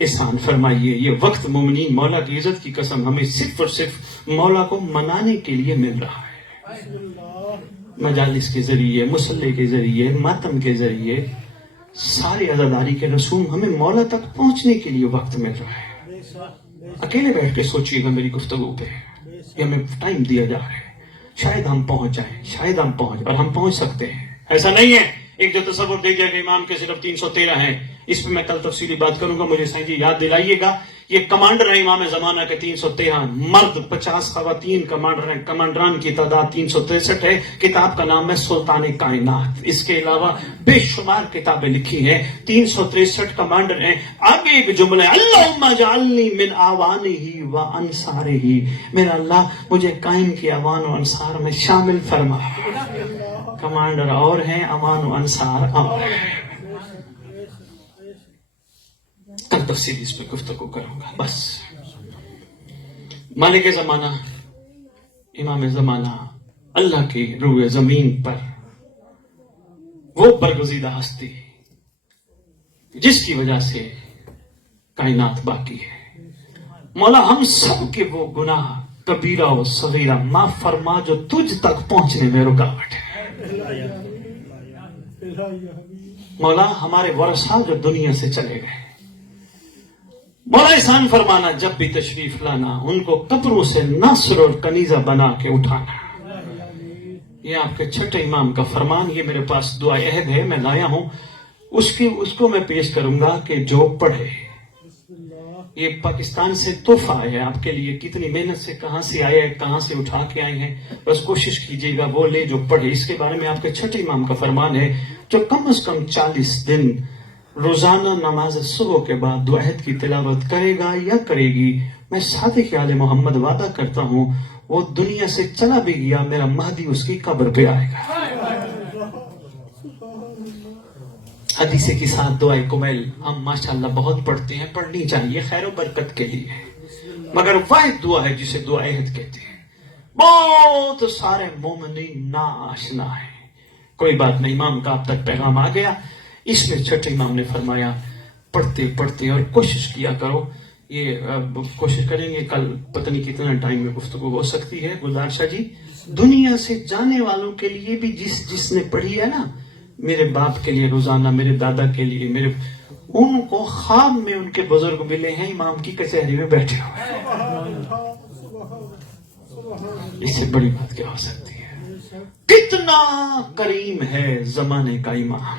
احسان فرمائیے. یہ وقت مومنین مولا کی عزت کی قسم ہمیں صرف اور صرف مولا کو منانے کے لیے مل رہا ہے. مجالس کے ذریعے، مصلی کے ذریعے، ماتم کے ذریعے، سارے عزاداری کے رسوم ہمیں مولا تک پہنچنے کے لیے وقت مل رہا ہے. اکیلے بیٹھ کے سوچئے گا میری گفتگو پہ، یہ ہمیں ٹائم دیا جا رہا ہے. شاید ہم پہنچ جائیں، شاید ہم پہنچ، اور ہم پہنچ سکتے ہیں. ایسا نہیں ہے ایک جو تصور دے دیا کہ امام کے صرف 313 ہیں. اس پہ میں کل تفصیلی بات کروں گا. مجھے سائیں جی یاد دلائیے گا، یہ کمانڈر ہیں امام زمانہ کے 313 مرد، 50 خواتین کمانڈر ہیں. کمانڈران کی تعداد 363 ہے. کتاب کا نام ہے سلطان کائنات. اس کے علاوہ بے شمار کتابیں لکھی ہیں. 363 کمانڈر ہیں. آگے ایک جملہ ہے، اللہم اجعلنی من آوانہ و انصارہ. میرا اللہ مجھے قائم کی اوان و انصار میں شامل فرما. کمانڈر اور ہیں، اوان و انصار اور ہیں. کل تفصیل اس پہ گفتگو کروں گا. بس مالک زمانہ، امام زمانہ، اللہ کی روح زمین پر وہ برگزیدہ ہستی جس کی وجہ سے کائنات باقی ہے. مولا ہم سب کے وہ گناہ کبیرہ و صغیرہ معاف فرما جو تجھ تک پہنچنے میں رکاوٹ ہے. مولا ہمارے ورثہ جو دنیا سے چلے گئے، مولا احسان فرمانا، جب بھی تشریف لانا ان کو قبروں سے ناصر اور کنیزہ بنا کے اٹھانا. یہ آپ کے چھٹے امام کا فرمان. یہ میرے پاس دعا عہد ہے، میں لایا ہوں. اس کو میں پیش کروں گا کہ جو پڑھے. یہ پاکستان سے تحفہ ہے آپ کے لیے. کتنی محنت سے کہاں سے آیا ہے، کہاں سے اٹھا کے آئے ہیں. بس کوشش کیجئے گا وہ لے جو پڑھے. اس کے بارے میں آپ کے چھٹے امام کا فرمان ہے، جو کم از کم 40 دن روزانہ نماز صبح کے بعد دو عہد کی تلاوت کرے گا یا کرے گی، میں صادق آل محمد وعدہ کرتا ہوں وہ دنیا سے چلا بھی گیا، میرا مہدی اس کی قبر پہ آئے گا. حدیث کے ساتھ دعائے کمیل ہم ماشاءاللہ بہت پڑھتے ہیں، پڑھنی چاہیے، خیر و برکت کے لیے. مگر واحد دعا ہے جسے دعا عہد کہتے ہیں. بہت سارے مومنین نا آشنا ہیں. کوئی بات نہیں، امام کا اب تک پیغام آ گیا. اس میں چھٹے امام نے فرمایا پڑھتے پڑھتے اور کوشش کیا کرو. یہ کوشش کریں گے کل پتہ نہیں کتنا ٹائم میں گفتگو ہو سکتی ہے. گلزار شاہ جی، دنیا سے جانے والوں کے لیے بھی جس نے پڑھی ہے نا، میرے باپ کے لیے روزانہ، میرے دادا کے لیے، ان کو خواب میں ان کے بزرگ ملے ہیں امام کی کچہری میں بیٹھے ہوئے. اس سے بڑی بات کیا ہو سکتی ہے؟ کتنا کریم ہے زمانے کا امام.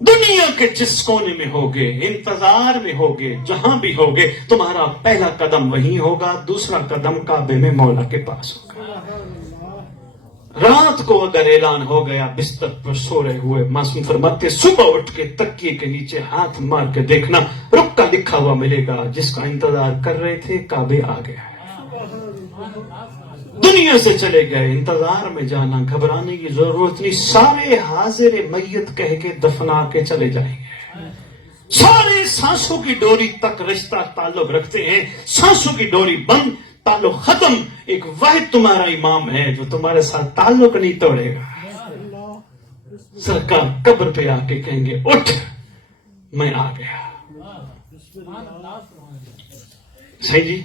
دنیا کے جس کونے میں ہوگے، انتظار میں ہوگے، جہاں بھی ہوگے، تمہارا پہلا قدم وہیں ہوگا، دوسرا قدم کعبے میں مولا کے پاس ہوگا. رات کو اگر اعلان ہو گیا بستر پر سو رہے ہوئے، معصوم فرماتے صبح اٹھ کے تکیے کے نیچے ہاتھ مار کے دیکھنا، رک کا لکھا ہوا ملے گا، جس کا انتظار کر رہے تھے کعبے آ گیا ہے. دنیا سے چلے گئے، انتظار میں جانا، گھبرانے کی ضرورت نہیں. سارے حاضر میت کہہ کے دفنا کے چلے جائیں گے. سارے سانسوں کی ڈوری تک رشتہ تعلق رکھتے ہیں، سانسوں کی ڈوری بند، تعلق ختم. ایک واحد تمہارا امام ہے جو تمہارے ساتھ تعلق نہیں توڑے گا. سرکار قبر پہ آ کے کہیں گے اٹھ، میں آ گیا. صحیح جی،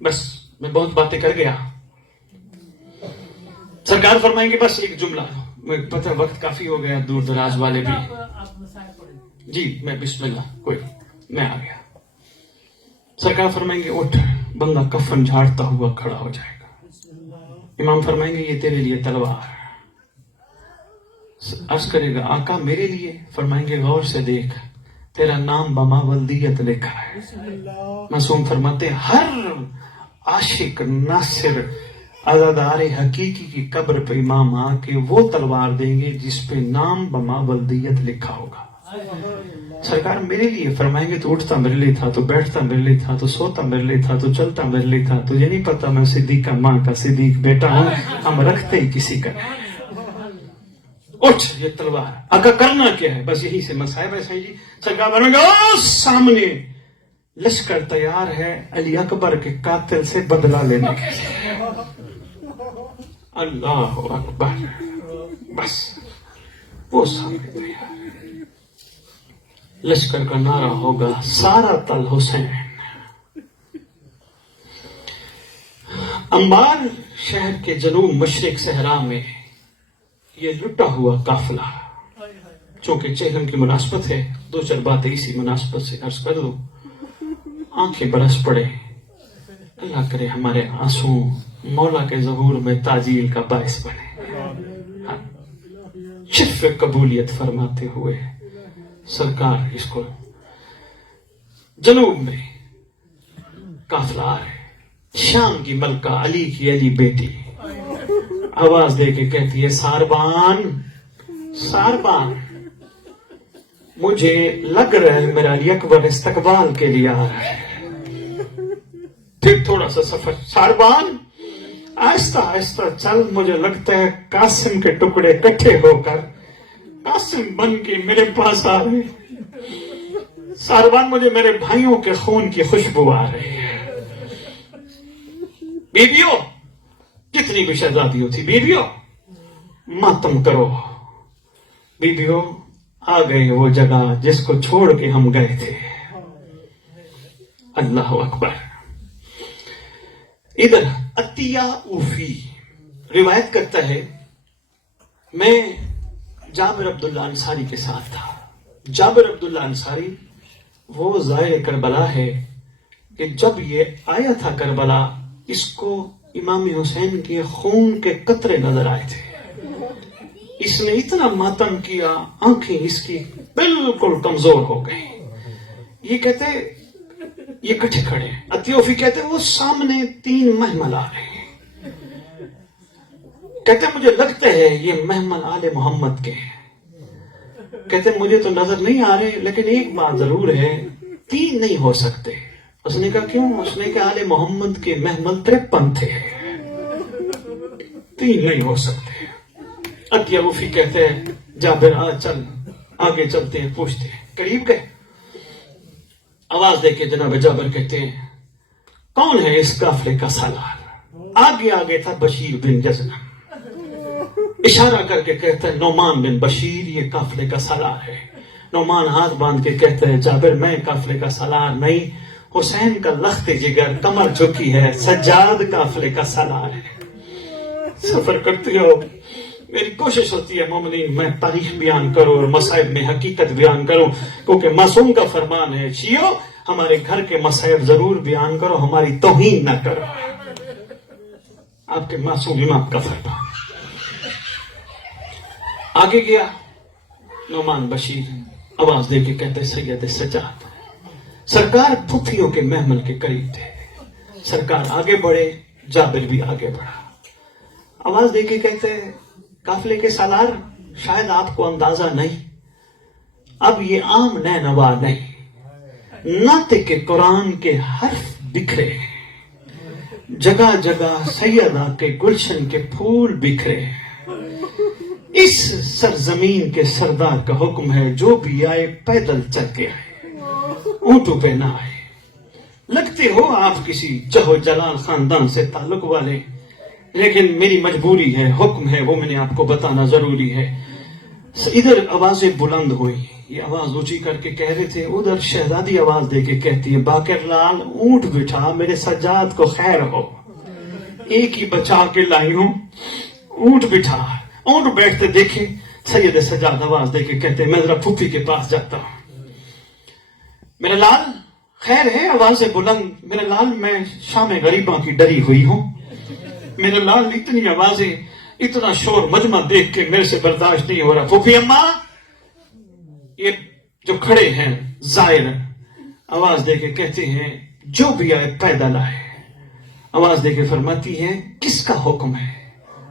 بس میں بہت باتیں کر گیا. سرکار فرمائیں گے بس ایک جملہ. میں پتہ وقت کافی ہو گیا، دور دراز والے بھی. جی میں بسم اللہ کوئی میں آ گیا. سرکار فرمائیں گے اٹھ. بندہ کفن جھاڑتا ہوا کھڑا ہو جائے گا. امام فرمائیں گے یہ تیرے لیے تلوار. عرض کرے گا آقا میرے لیے؟ فرمائیں گے غور سے دیکھ، تیرا نام بماولدیت لکھا ہے. معصوم فرماتے ہیں ہر عاشق ناصر عزادار حقیقی کی قبر پہ امام آ کے وہ تلوار دیں گے جس پہ نام بماولدیت لکھا ہوگا. سرکار میرے لیے؟ فرمائیں گے تو اٹھتا میرے لیے تھا، تو بیٹھتا میرے لیے تھا، تو سوتا میرے لیے تھا، تو چلتا میرے لیے تھا. تجھے نہیں پتا میں صدیق کا ماں کا صدیق بیٹا ہوں، ہم رکھتے ہی کسی کا. اٹھ یہ تلوار. آقا کرنا کیا ہے؟ بس یہی سے مصائب ہے. صحیح جی. سرکار فرمائیں گے سامنے لشکر تیار ہے علی اکبر کے قاتل سے بدلہ لینے کے لیے. اللہ اکبر. بس وہ سامنے تیار ہے. لشکر کا نعرہ ہوگا سارا تل حسین. انبار شہر کے جنوب مشرق صحرا میں یہ لٹا ہوا قافلہ، چونکہ چہلم کی مناسبت ہے دو چار باتیں اسی مناسبت سے عرض کر دوں. آنکھیں برس پڑے. اللہ کرے ہمارے آنسو مولا کے ظہور میں تاجیل کا باعث بنے. شف قبولیت فرماتے ہوئے سرکار اس کو جنوب میں قافلہ آ رہے. شام کی ملکہ علی کی علی بیٹی آواز دے کے کہتی ہے ساربان ساربان، مجھے لگ رہا ہے میرا علی اکبر استقبال کے لیے آ رہا ہے. پھر تھوڑا سا سفر. ساربان آہستہ آہستہ چل، مجھے لگتا ہے قاسم کے ٹکڑے اکٹھے ہو کر قاسم بن کے میرے پاس آ رہے. ساربان مجھے میرے بھائیوں کے خون کی خوشبو آ رہی ہے. بیویوں جتنی بھی شہزادیوں تھی، بیویوں ماتم کرو. بیویوں آ گئے وہ جگہ جس کو چھوڑ کے ہم گئے تھے. اللہ اکبر. ادھر عطیہ اوفی روایت کرتا ہے میں جابر عبداللہ انصاری کے ساتھ تھا. جابر عبداللہ انصاری وہ زائر کربلا ہے کہ جب یہ آیا تھا کربلا اس کو امام حسین کے خون کے قطرے نظر آئے تھے. اس نے اتنا ماتم کیا آنکھیں اس کی بالکل کمزور ہو گئی. یہ کہتے یہ کٹھے کھڑے ہیں. عطیوفی کہتے وہ سامنے 3 محمل آ رہے ہیں. کہتے مجھے لگتا ہے یہ محمل آل محمد کے ہیں. کہتے مجھے تو نظر نہیں آ رہے لیکن ایک بات ضرور ہے 3 نہیں ہو سکتے. اس نے کہا کیوں؟ اس نے کہا آل محمد کے محمل 53 تھے، 3 نہیں ہو سکتے. عطیوفی کہتے ہیں جابر آ چل آگے چلتے ہیں پوچھتے ہیں. قریب گئے. آواز دے کے جناب جابر کہتے ہیں کون ہے اس قافلے کا سالار؟ آگے آگے تھا بشیر بن جزنم. اشارہ کر کے کہتے ہیں نعمان بن بشیر یہ قافلے کا سالار ہے. نعمان ہاتھ باندھ کے کہتے ہیں جابر میں قافلے کا سالار نہیں، حسین کا لخت جگر کمر جھکی ہے، سجاد قافلے کا سالار ہے. سفر کرتے ہو میری کوشش ہوتی ہے مومنین میں تاریخ بیان کروں اور مصائب میں حقیقت بیان کروں، کیونکہ معصوم کا فرمان ہے شیعو ہمارے گھر کے مصائب ضرور بیان کرو، ہماری توہین نہ کرو. آپ کے معصوم امام کا فرمان. آگے گیا نعمان بشیر آواز دے کے کہتے سید سجاد. سرکار پھپھیوں کے محمل کے قریب تھے. سرکار آگے بڑھے، جابر بھی آگے بڑھا. آواز دے کے کہتے قافلے کے سالار شاید آپ کو اندازہ نہیں، اب یہ عام نینوا نہیں، ناطق کے قرآن کے حرف بکھرے، جگہ جگہ سیدہ کے گلشن کے پھول بکھرے. اس سرزمین کے سردار کا حکم ہے جو بھی آئے پیدل چل کے آئے، اونٹوں پہ نہ آئے. لگتے ہو آپ کسی چہو جلال خاندان سے تعلق والے، لیکن میری مجبوری ہے، حکم ہے، وہ میں نے آپ کو بتانا ضروری ہے. ادھر آوازیں بلند ہوئی، یہ آواز اونچی کر کے کہہ رہے تھے. ادھر شہزادی آواز دے کے کہتی ہے باقر لال اونٹ بٹھا میرے سجاد کو خیر ہو, ایک ہی بچا کے لائی ہوں, اونٹ بٹھا. اونٹ بیٹھتے دیکھے سید سجاد آواز دے کے کہتے میں ذرا پھوپھی کے پاس جاتا ہوں. میرے لال خیر ہے, آواز بلند. میرے لال میں شام غریباں کی ڈری ہوئی ہوں. میرے لال اتنی آوازیں اتنا شور مجمع دیکھ کے میرے سے برداشت نہیں ہو رہا. پھوپھی اماں یہ جو کھڑے ہیں زائر آواز دے کے کہتے ہیں جو بھی آئے پیدل آئے. آواز دے کے فرماتی ہے کس کا حکم ہے.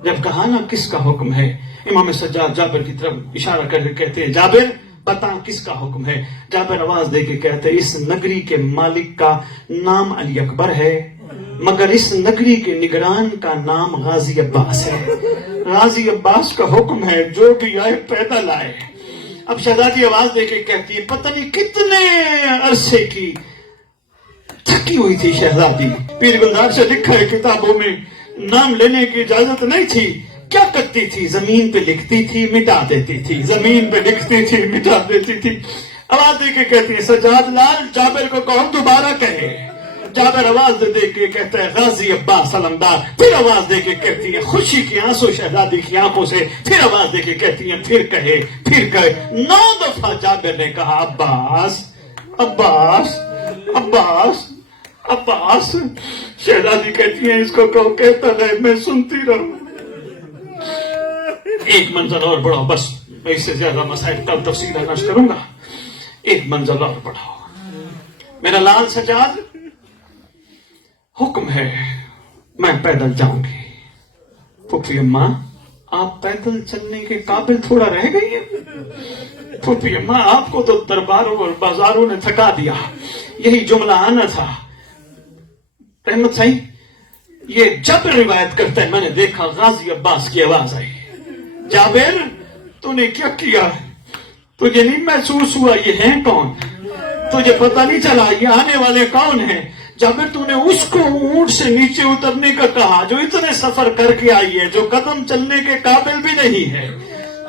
جب کہا نا کس کا حکم ہے, امام سجاد جابر کی طرف اشارہ کر کے کہتے ہیں جابر بتا کس کا حکم ہے. جابر آواز دے کے کہتے ہیں اس نگری کے مالک کا نام علی اکبر ہے, مگر اس نگری کے نگران کا نام غازی عباس ہے. غازی عباس کا حکم ہے جو بھی آئے پیدل آئے. اب شہزادی آواز دے کے کہتی ہے پتہ نہیں کتنے عرصے کی تھکی ہوئی تھی شہزادی. پیر گلزار سے لکھا ہے کتابوں میں نام لینے کی اجازت نہیں تھی. کیا کرتی تھی, زمین پہ لکھتی تھی مٹا دیتی تھی, زمین پہ لکھتی تھی مٹا دیتی تھی. آواز دے کے کہتی ہے سجاد لال جابر کو کون دوبارہ کہے. جابر آواز دے کے کہتا ہے غازی عباس علمدار. پھر آواز دے کے کہتی ہے خوشی کی آنسو شہزادی کی آنکھوں سے. پھر آواز دے کے کہتی ہے پھر کہے پھر کہے. 9 دفعہ جابر نے کہا عباس عباس عباس عباس. شہزادی کہتی ہے اس کو کہو کہتا رہے میں سنتی رہوں. ایک منزل اور بڑھاؤ, بس میں اس سے زیادہ مسائل کل تفصیل نشر کروں گا. ایک منزل اور بڑھاؤ. میرا لال سجاد حکم ہے میں پیدل جاؤں گی. پھوپھی اماں آپ پیدل چلنے کے قابل تھوڑا رہ گئی ہیں. پھوپھی اماں آپ کو تو درباروں اور بازاروں نے تھکا دیا. یہی جملہ آنا تھا. رحمت صحیح یہ جب روایت کرتا ہے میں نے دیکھا غازی عباس کی آواز آئی جابر تو نے کیا کیا, تجھے نہیں محسوس ہوا یہ ہیں کون, تجھے پتہ نہیں چلا یہ آنے والے کون ہیں. جابر تو نے اس کو اونٹ سے نیچے اترنے کا کہا جو اتنے سفر کر کے آئی ہے, جو قدم چلنے کے قابل بھی نہیں ہے.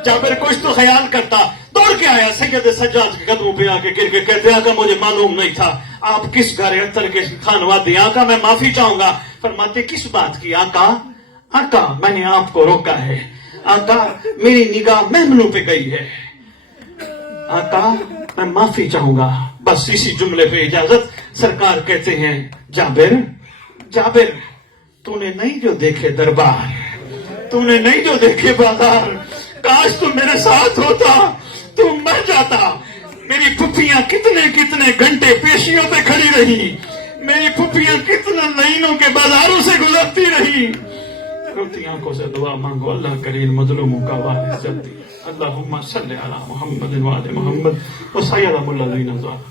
جابر کچھ تو خیال کرتا, دوڑ کے آیا سید سجاد کے قدموں پہ آ کے گر کے کہتے آقا مجھے معلوم نہیں تھا آپ کس گھر اتر کے خانوادی. آقا میں معافی چاہوں گا. فرماتے کس بات کی. آقا آقا میں نے آپ کو روکا ہے. آقا میری نگاہ محملوں پہ گئی ہے. آقا میں معافی چاہوں گا. بس اسی جملے پہ اجازت. سرکار کہتے ہیں جابر جابر تو نے نہیں جو دیکھے دربار, تو نے نہیں جو دیکھے بازار, کاش تو میرے ساتھ ہوتا تو مر جاتا. میری پھپھیاں کتنے کتنے گھنٹے پیشیوں پہ کھڑی رہی, میری پھپھیاں کتنے لائنوں کے بازاروں سے گزرتی رہی. روتی آنکھوں سے دعا مانگو اللہ کریم مظلوموں کا وارث جلدی. اللہم صلی علی محمد و آل محمد و سید الذین ظلموا.